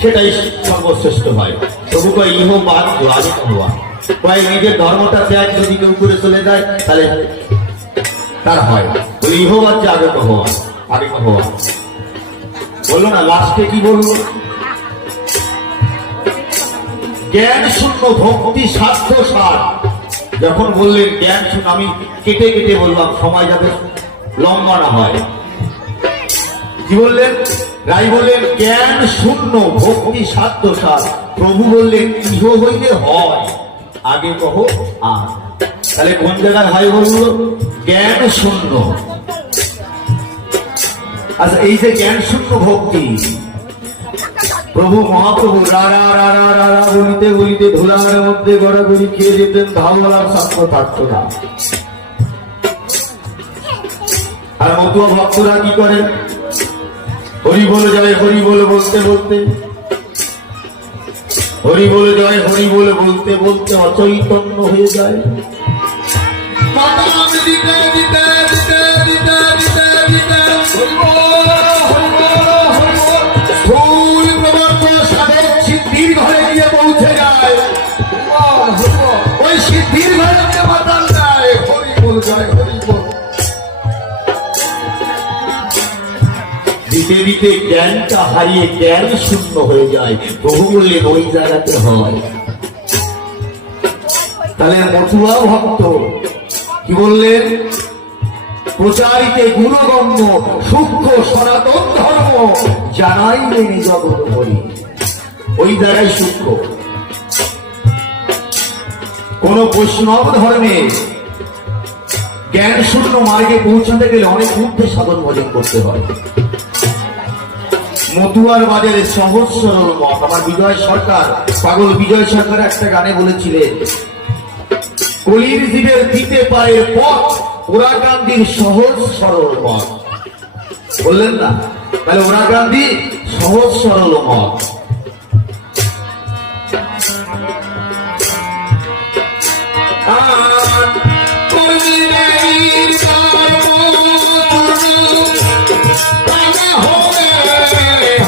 সেটাই সর্বশ্রেষ্ঠ হয়। তবু কয় ইহ বাদ আগে হওয়া, কয় নিজের ধর্মটা ত্যাগ যদি কেউ করে চলে যায় তাহলে তার হয় ওই ইহ বাদ যে আগে হওয়া, আগে হওয়া। বললো না লাস্টে কি বললো? জ্ঞান শূন্য ভক্তি স্বার্থ সার। যখন বললেন জ্ঞান শূন্য, আমি কেটে কেটে বললাম সময় যাতে লম্বা না হয়। কি বললেন? রাই বললেন জ্ঞান শূন্য ভক্তি স্বার্থ সার। প্রভু বললেন ইহ হইলে হয়, আগে কহ আর। তাহলে কোন জায়গায় হয় বললো? জ্ঞান শূন্য। আচ্ছা, এই যে জ্ঞান শূন্য ভক্তি, প্রভু মহাপ্রভু রারা রারা রারা বলিতে বলিতে ধুলার মধ্যে গড়াগড়ি খেয়ে যেতেন, ধাওয়ার সাক্ষ্য থাকতো না। আর মতুয়া ভক্তরা কি করে? হরি বলে যায়, হরি বলে বলতে বলতে, হরি বলে যায়, হরি বলে বলতে বলতে অচৈতন্য হয়ে যায়। মাতাম দিতে দিতে দিতে দিতে দিতে দিতে ফুল প্রবর্ত সাধক সিদ্ধির ঘরে গিয়ে পৌঁছে যায়। ওই সিদ্ধির ঘরে গিয়ে মাতাল যায়, হরি বল যায়, হরি বল। দিতে দিতে জ্ঞানটা হারিয়ে জ্ঞান শূন্য হয়ে যায়। প্রভু বললেন ওই জায়গাতে হয়। তাহলে মথুরা ভক্ত কি বললেন? প্রচারিতে গুণগম্য সূক্ষ্ম সনাতন ধর্ম জানাইলে জগৎ হরি। ওই জায়গায় সূক্ষ্ম। কোন বৈষ্ণব ধর্মে জ্ঞান শূন্য মার্গে পৌঁছাতে গেলে অনেক ঊর্ধ্বে সাধন ভজন করতে হয়। মতুয়ার বাজারে সহজ সরল মত। আমার বিজয় সরকার, পাগল বিজয় সরকার একটা গানে বলেছিলেন, কলির জীবের দিতে পারে পথ ওরা গান্ধীর সহজ সরল মত। বললেন না? তাহলে ওরা গান্ধী সহজ সরল মত।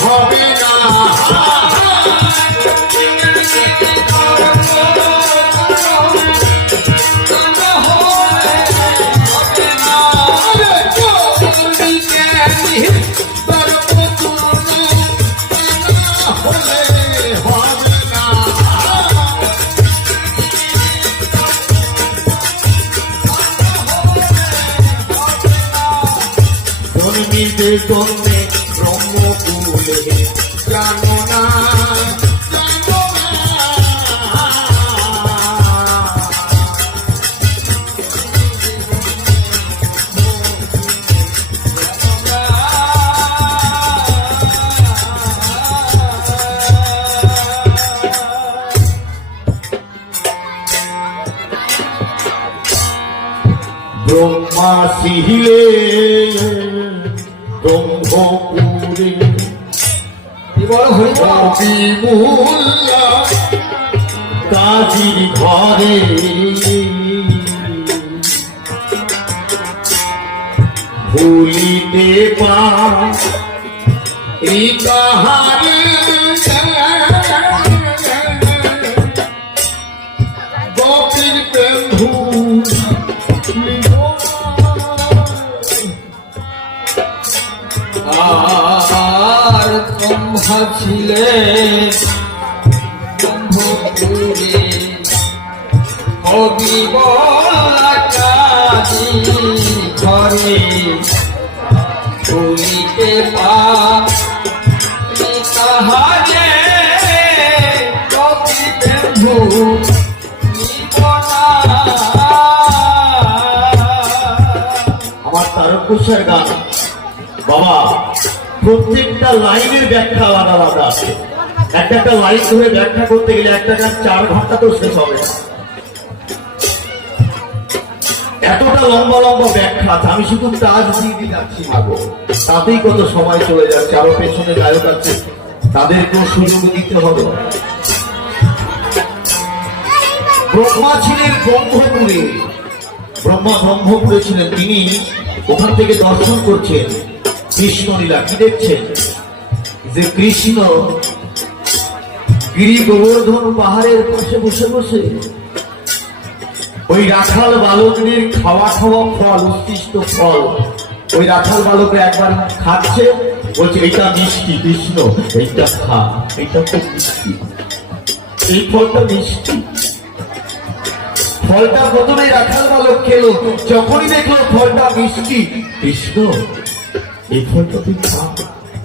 হবে না জন্মিতে জন্মে ব্রহ্মকুলে জানো না, জানো না। ব্রহ্মা সিহিলে ব্রহ্মপুরে বিমূল্লা কাজীর ঘরে ভুলিতে পারি কাহারে গোপীর প্রেম আর ব্রহ্মা ছিলেন ব্রহ্মপুরে, কবি বলা কাজী ঘরে ভুলিতে পারি কাহারে কবি বন্ধু আমার তারকেশ্বর গান বাবা, প্রত্যেকটা লাইনের ব্যাখ্যা আলাদা আলাদা আছে। একটা একটা লাইন ধরে ব্যাখ্যা করতে গেলে একটা গান 4 ঘন্টা তো শেষ হবে না। এতটা লম্বা লম্বা ব্যাখ্যা আছে। আমি শুধু তাজ দিয়ে যাচ্ছি মাগো, তাতেই কত সময় চলে যাচ্ছে। আরো পেছনে গায়ক আছে, তাদেরকেও সুযোগ দিতে হবে। ব্রহ্মা ছিলেন ব্রহ্মপুরে, ব্রহ্মা ব্রহ্মপুরে ছিলেন। তিনি ওখান থেকে দর্শন করছেন কৃষ্ণ লীলা। কি দেখছেন? যে কৃষ্ণ গিরি গোবর্ধন পাহাড়ের পাশে বসে বসে ওই রাখাল বালকদের খাওয়া খাওয়া ফল, উৎকৃষ্ট ফল, ওই রাখাল বালক একবার খাচ্ছে, বলছে এটা মিষ্টি কৃষ্ণ, এইটা খা, এটা খুব মিষ্টি, এই ফলটা মিষ্টি। ফলটা প্রথমে রাখাল বালক খেলো, যখনই দেখলো ফলটা মিষ্টি, কৃষ্ণ এই ফলটা তুই খা,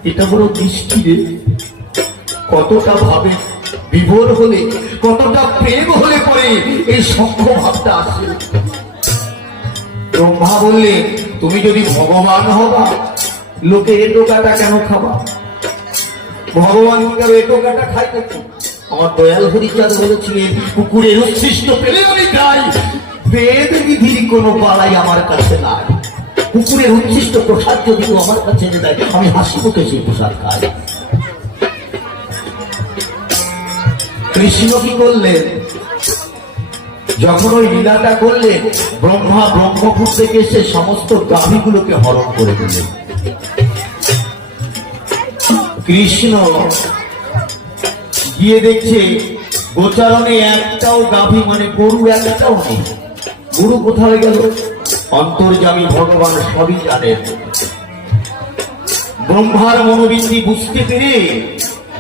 এটা বড় মিষ্টি রে। কতটা ভাবে বিভোর হলে, কতটা প্রেম হলে পরে এই সখ্য ভাবটা আসে। ব্রহ্মা বললে তুমি যদি ভগবান হবা, লোকে এ টোকাটা কেন খাবা? ভগবান কি কারো এ টোকাটা খাই নাকি? আমার দয়াল হরিচাঁদ বলেছিলেন কুকুরের উচ্ছিষ্ট পেলে আমি খাই, বেদ বিধির কোনো পালাই আমার কাছে নাই। কুকুরের উচ্ছিষ্ট প্রসাদ যদি আমার কাছে এনে দেয়, আমি হাসি মুখে সেই প্রসাদ খাই। কৃষ্ণ কি করলেন? যখন ওই লীলাটা করলেন, ব্রহ্মা ব্রহ্মপুর থেকে এসে সমস্ত গাভীগুলোকে হরণ করে দিলেন। কৃষ্ণ গিয়ে দেখছে গোচারণে একটাও গাভী মানে গরু একটাও নেই। গরু কোথায় গেল? অন্তর্যামী ভগবান সবই জানেন। ব্রহ্মার মনোবৃত্তি বুঝতে পেরে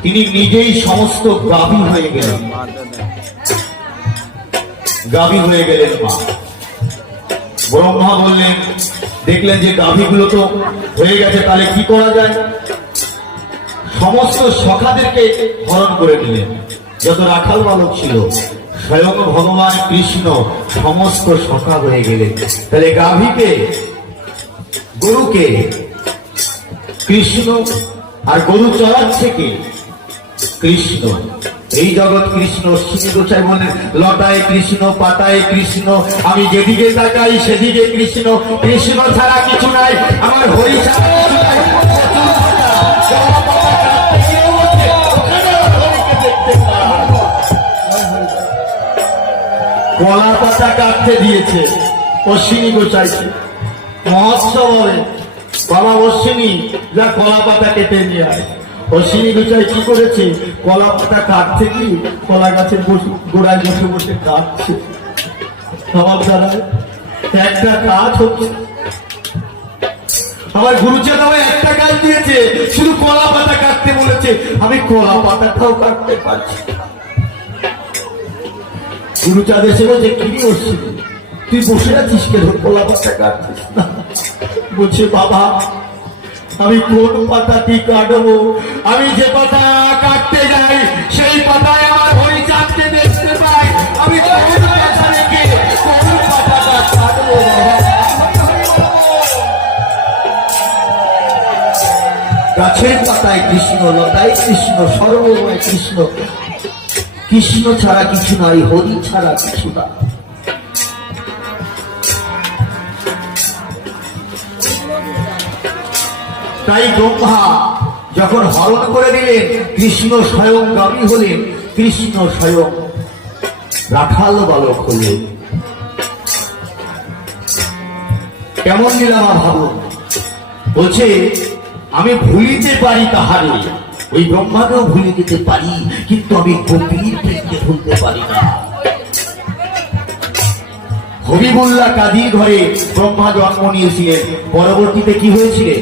তিনি নিজেই সমস্ত গাভী হয়ে গেলেন, গাভী হয়ে গেলেন মা। ব্রহ্মা বললেন, দেখলেন যে গাভীগুলো তো হয়ে গেছে, তাহলে কি করা যায়? সমস্ত সখাদেরকে হরণ করে নিলেন, যত রাখাল বালক ছিল, স্বয়ং ভগবান কৃষ্ণ সমস্ত সখা হয়ে গেলেন। তাহলে গাভীকে, গরুকে কৃষ্ণ, আর গরু চড়াচ্ছে কে? কৃষ্ণ। এই জগৎ কৃষ্ণ। শ্রী গোসাই বলেন, লটায় কৃষ্ণ, পাতায় কৃষ্ণ, আমি যেদিকে তাকাই সেদিকে কৃষ্ণ, কৃষ্ণ ছাড়া কিছু নাই, আমার হরি ছাড়া কিছু নাই। কলা পাতা কাটতে দিয়েছে অশ্বিনী গোসাইকে মহোৎসব হবে, বাবা অশ্বিনী যা কলা পাতা কেটে নিয়ে আয়। অশ্বিনী গোসাই কি করেছে? কলা পাতা কাটছে, কি কলা গাছের গোড়ায় বসে বসে কাটছে। সবার দ্বারা একটা কাজ হচ্ছে। আমার গুরুচাঁদ আমায় একটা কাজ দিয়েছে, শুধু কলা পাতা কাটতে বলেছে, আমি কলা পাতাটাও কাটতে পারছি। গুরুচাঁদ এসে বলছে, কি অশ্বিনী তুই বসে আছিস কেন, কলা পাতা কাটছিস না? বলছে, বাবা আমি কোন পাতাটি কাটবো? আমি যে পাতা কাটতে যাই সেই পাতায় আমার হরিচাঁদকে দেখতে পাই, আমি কোন পাতা রেখে কোন পাতাটা কাটবো? গাছের পাতায় কৃষ্ণ, লতায় কৃষ্ণ, সর্বময় কৃষ্ণ। কৃষ্ণ ছাড়া কিছু নাই, হরি ছাড়া কিছু না। তাই ব্রহ্মা যখন হরণ করে দিলেন, কৃষ্ণ স্বয়ং গাভী হলেন, কৃষ্ণ স্বয়ং রাখাল বালক হলেন। কেমন লীলা ভাবুন। বলছে, আমি ভুলিতে পারি তাহারে, ওই ব্রহ্মাকেও ভুলে যেতে পারি, কিন্তু আমি গোপীর প্রেমকে ভুলতে পারি না। হবিবুল্লাহ কাজীর ঘরে ব্রহ্মা জন্ম নিয়েছিলেন। পরবর্তীতে কি হয়েছিলেন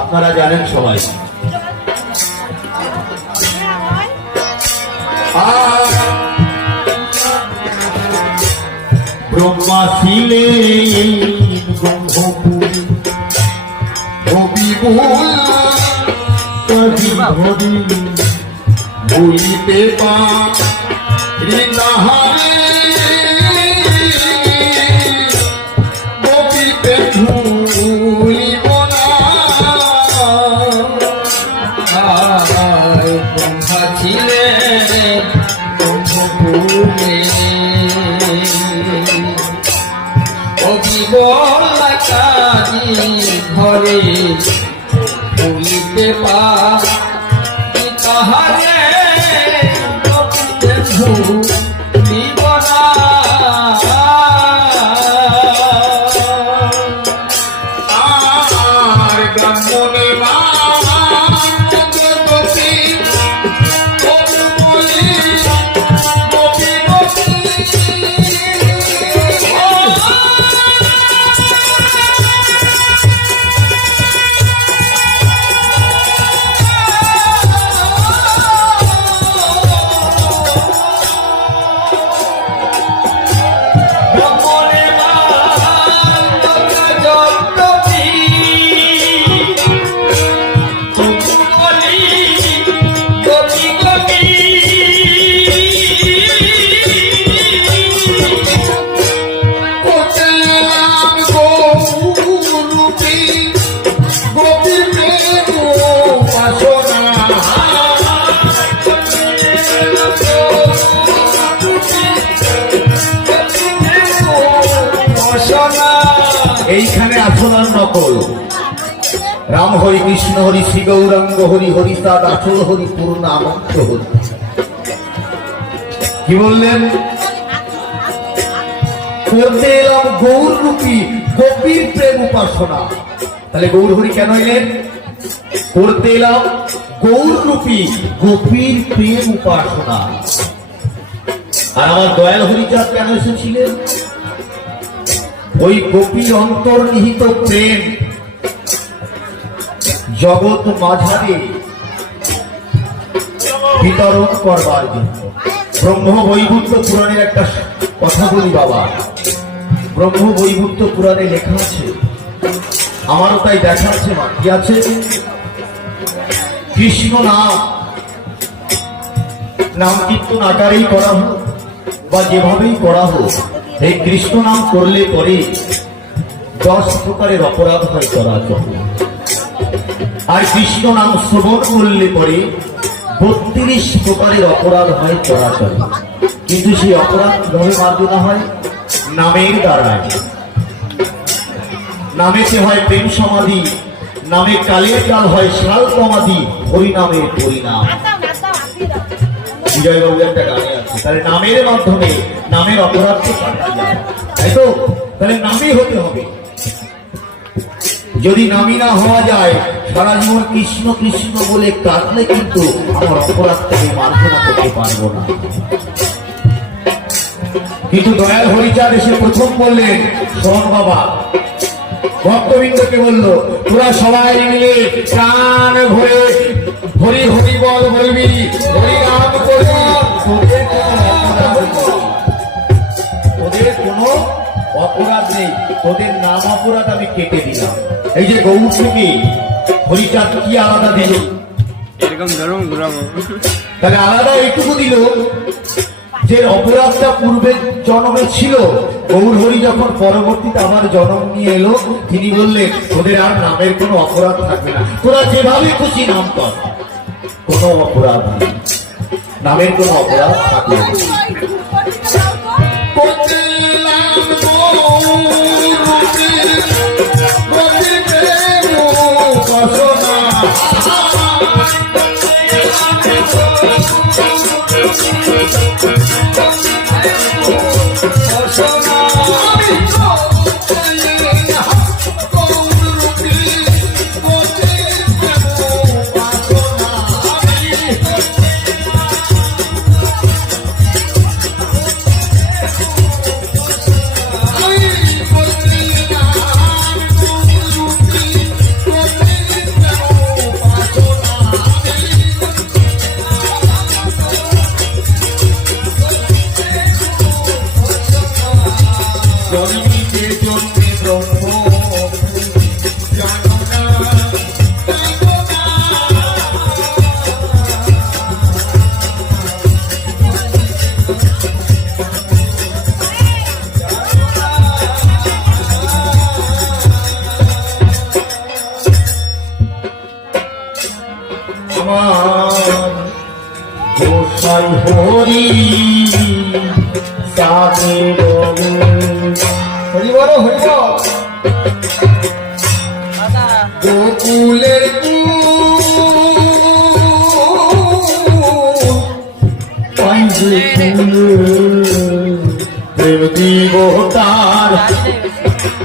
আপনারা জানেন সবাই। ব্রহ্মা ছিলেন ব্রহ্মপুর, হবিবুল্লাহ কাজীর ঘরে ভুলিতে পারি তাহারে, গোপীতে ভুলিব না। ব্রহ্মা ছিলেন ব্রহ্মপুরে, হবিবুল্লাহ কাজীর ঘরে ভুলিতে পারি তাহারে, গোপীতে ভুলিব না। আর ব্রাহ্মণে মা জগতি এইখানে আসল আর নকল। রাম হরি কৃষ্ণ হরি শ্রী গৌরাঙ্গ হরি হরিতাদ আসল হরি পূর্ণ আনন্দ হরি। কি বললেন? করতে এলাম গৌর রূপী গোপীর প্রেম উপাসনা। তাহলে গৌর হরি কেন এলেন? করতে এলাম গৌর রূপী গোপীর প্রেম উপাসনা। আর আমার দয়াল হরিচাঁদ কেন এসেছিলেন? ওই গোপীর অন্তর্নিহিত প্রেম জগৎ মাঝারে বিতরণ করবার জন্য। ব্রহ্ম বৈবর্ত পুরাণের একটা কথা বলি বাবা। ব্রহ্ম বৈবর্ত পুরাণে লেখা আছে, আমারও তাই দেখা আছে। মা কি আছে? কৃষ্ণ নাম কীর্তন আকারেই করা হোক বা যেভাবেই করা হোক, এই কৃষ্ণ নাম করলে পরে 10 প্রকারের অপরাধ হয় চরাচর। আর কৃষ্ণ নাম শ্রবণ করলে পরে 32 প্রকারের অপরাধ হয় চরাচর। কিন্তু সেই অপরাধ কিভাবে মার্জনা হয়? নামের দ্বারায়। নামেতে হয় প্রেম সমাধি, নামে কালের কাল হয় শাল সমাধি, হরিনামের পরিণাম। বিজয়বাবু একটা গানে আছে, তাহলে নামের মাধ্যমে নামের অপরাধকে কাটা যায়, তাই তো? তাহলে নামই হতে হবে। যদি নামই না হওয়া যায়, সারা জীবন কৃষ্ণ কৃষ্ণ বলে কাটলে কিন্তু আমার অপরাধ থেকে মার্জনা করতে পারবো না। কিন্তু দয়াল হরিচাঁদ এসে প্রথম বললেন, শোন বাবা, ভক্তবৃন্দকে বলল, তোরা সবাই মিলে প্রাণ ভরে হরি হরি বল বলবি, হরি নাম করবি, তোদের কোনো অপরাধ নেই, তোদের নাম অপরাধ আমি কেটে দিলাম। এই যে গৌর থেকে হরিচাঁদ কি আলাদা দিল? এরকম ধরুন তাহলে আলাদা এইটুকু দিল যে অপরাধটা পূর্বের জন্মে ছিল, গৌর হরি যখন পরবর্তীতে আমার জন্ম নিয়ে এলো, তিনি বললেন তোদের আর নামের কোনো অপরাধ থাকবে না, তোরা যেভাবে খুশি নাম কর, কোনো অপরাধ নেই, নামের কোনো অপরাধ থাকবে না। করতে এলাম গৌর রূপী গোপীর প্রেম উপাসনা। গোসাই হরি সাথে হরি বল হরি বল। গোকুলের প্রেম দিব তার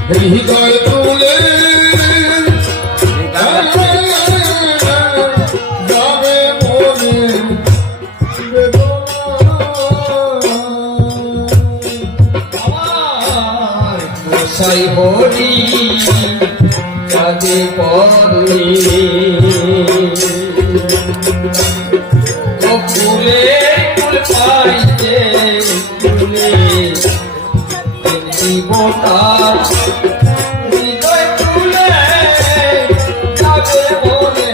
হৃদয় তুলে যাবে মনে গোসাই হরি কাজে পড়লে ফুলে ফুল পাইতে ফুলে জীবতার হৃদয় তুলে যাবে মনে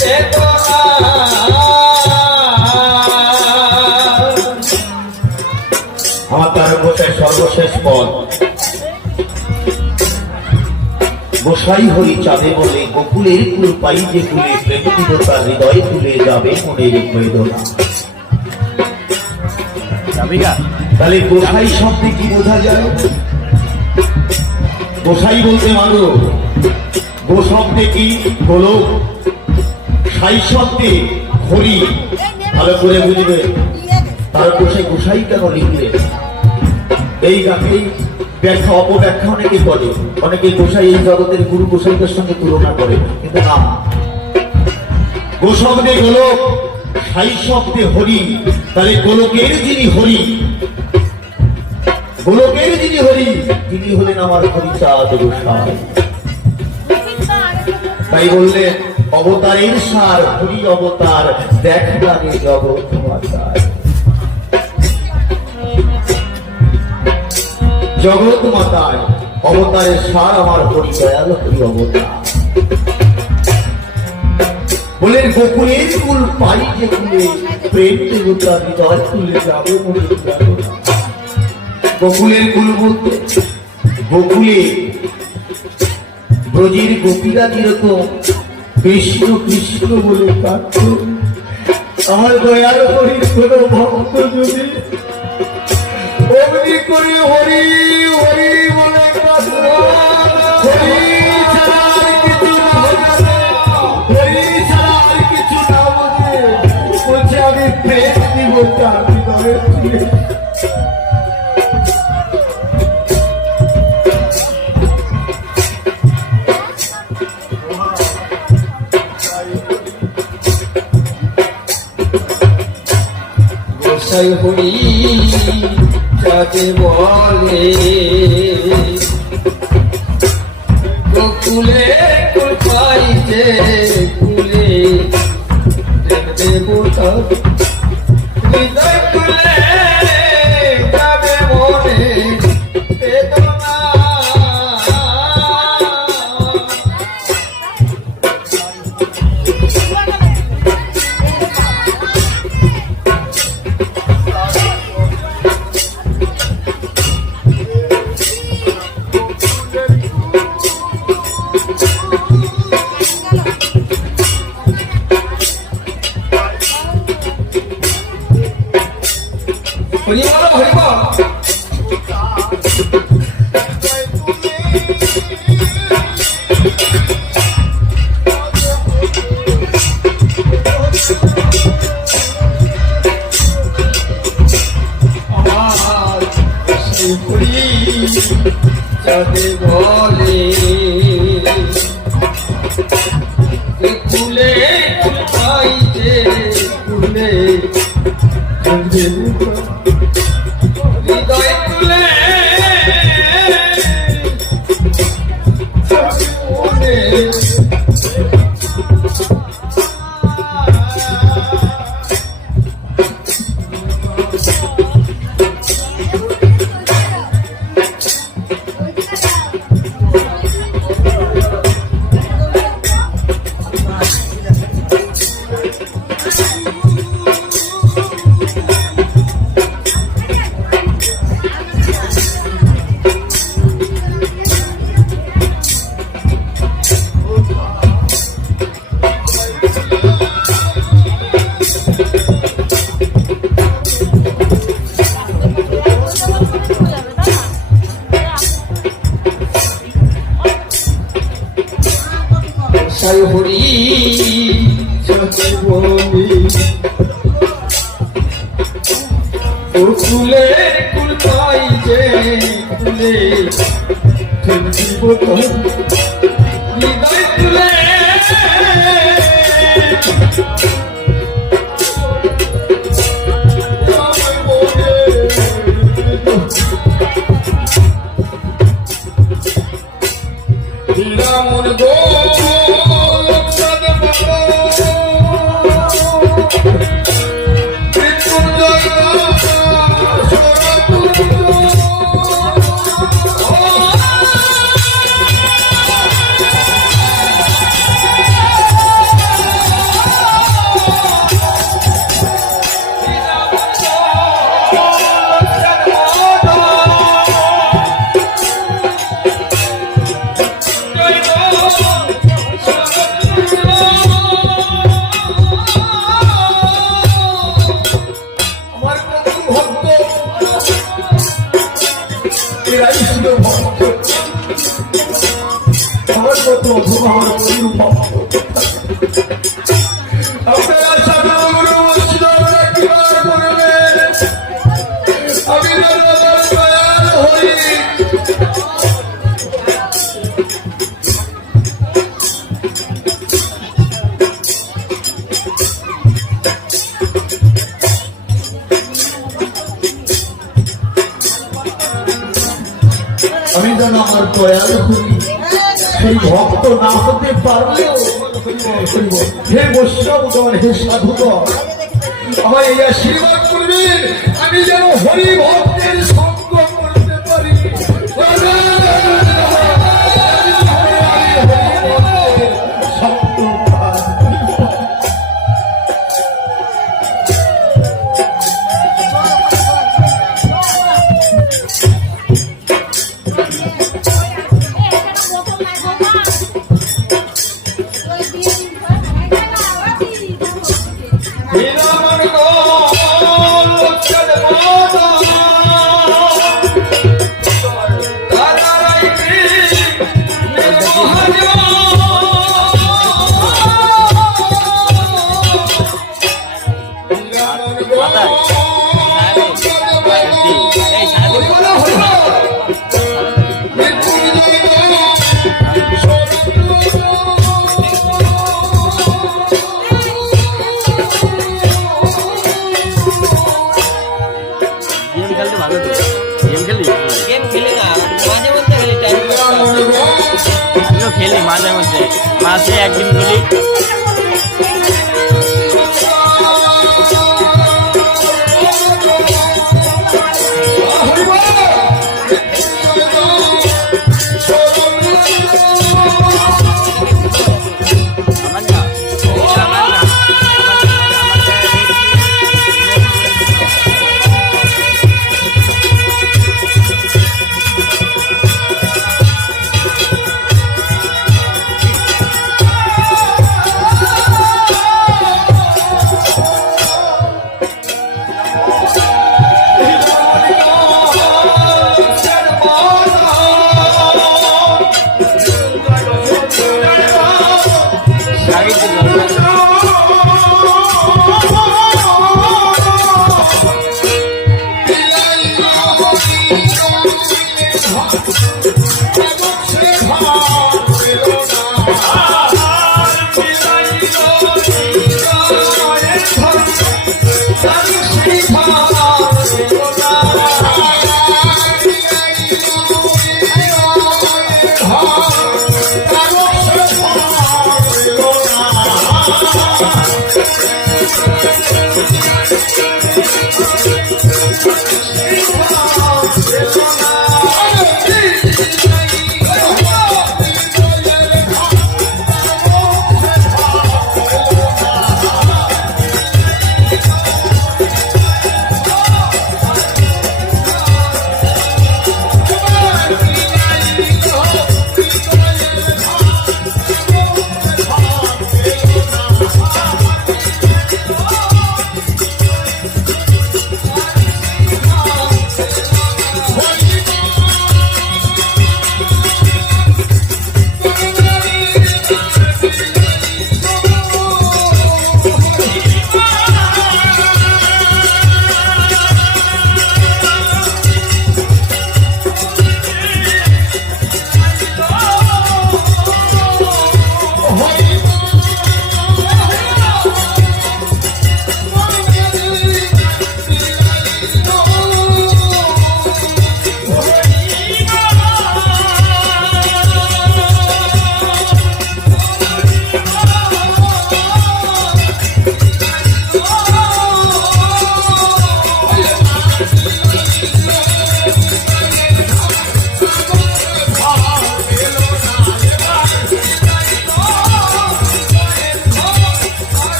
চেতনা। আমার তার গোসাই সর্বশেষ পদ। গোসাই হরি চাঁদে বলে গোকুলের কুল পাই যে কুলে প্রেম বিধতা হৃদয় তুলে যাবে মনের বেদনা। তাহলে গোসাই শব্দে কি বোঝা যায়? গোসাই বলতে মাগো, গো শব্দে কি গোলক, সাই শব্দে হরি। ভালো করে বুঝবে, তার গোসাই গোসাই কেন লিখলে? এই ব্যাখ্যা অপব্যাখ্যা অনেকে করে, অনেকে গোসাই এই জগতের গুরু গোসাইদের সঙ্গে তুলনা করে, কিন্তু না। গো শব্দে গোলক, সাই শব্দে হরি। তাহলে গোলকের যিনি হরি, গোলকের যিনি হরি, তিনি হলেন আমার হরিচাঁদ গোসাই। তাই বললেন অবতারের সার হরি অবতার, দেখ লাগে জগৎ মাতায়। জগৎ মাতায় অবতারের সার আমার হরি দয়াল হরি অবতার। বলেন গোকুলের কুল পাই যে কুলে, প্রেম দেবতা হৃদয় তুলে যাবে মনে যাবে। গোকুলের কুল বলতে গোকুলে ব্রজের গোপীরা যেরকম কৃষ্ণ কৃষ্ণ বলে কাঁদত, আমার দয়াল হরির কোন ভক্ত যদি অগ্নি করে হরি হরি বলে কাঁদত, হরি ছাড়া আর কিছু না বোঝে, হরি ছাড়া আর কিছু না বোঝে, বলছে আমি প্রেম দিব তার হৃদয়ে তুলে। গোসাই হরি যাকে বলে, গোকুলে কুল পাইছে কুলে, দেবতা হৃদয় তুলে যাবে মনে বেদনা। হরি বল হরি বল। আমার সেই হরি যাকে বলে, কুলে কুল পাইছে কুলে, হৃদয় তুলে মনে গোসাই হরি যাকে বলে, কুলে কুল পাইছে কুলে, দেবতা হৃদয় তুলে আপনারা সাধুগুরু বৈষ্ণবরা কিবার করবে আমি যেন আমার দয়াল হরি আমি যেন আমার দয়াল হরি সেই ভক্ত না হতে পারলেও হে বৈষ্ণবগণ, হে সাধুগণ, আমার এই আশীর্বাদ করবেন আমি যেন হরি ভক্তের সঙ্গ করতে পারি খেলি মাঝে মধ্যে মাসে একদিন খেলি।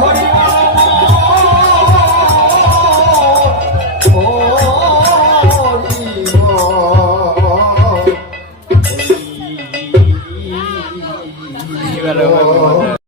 হরি এবার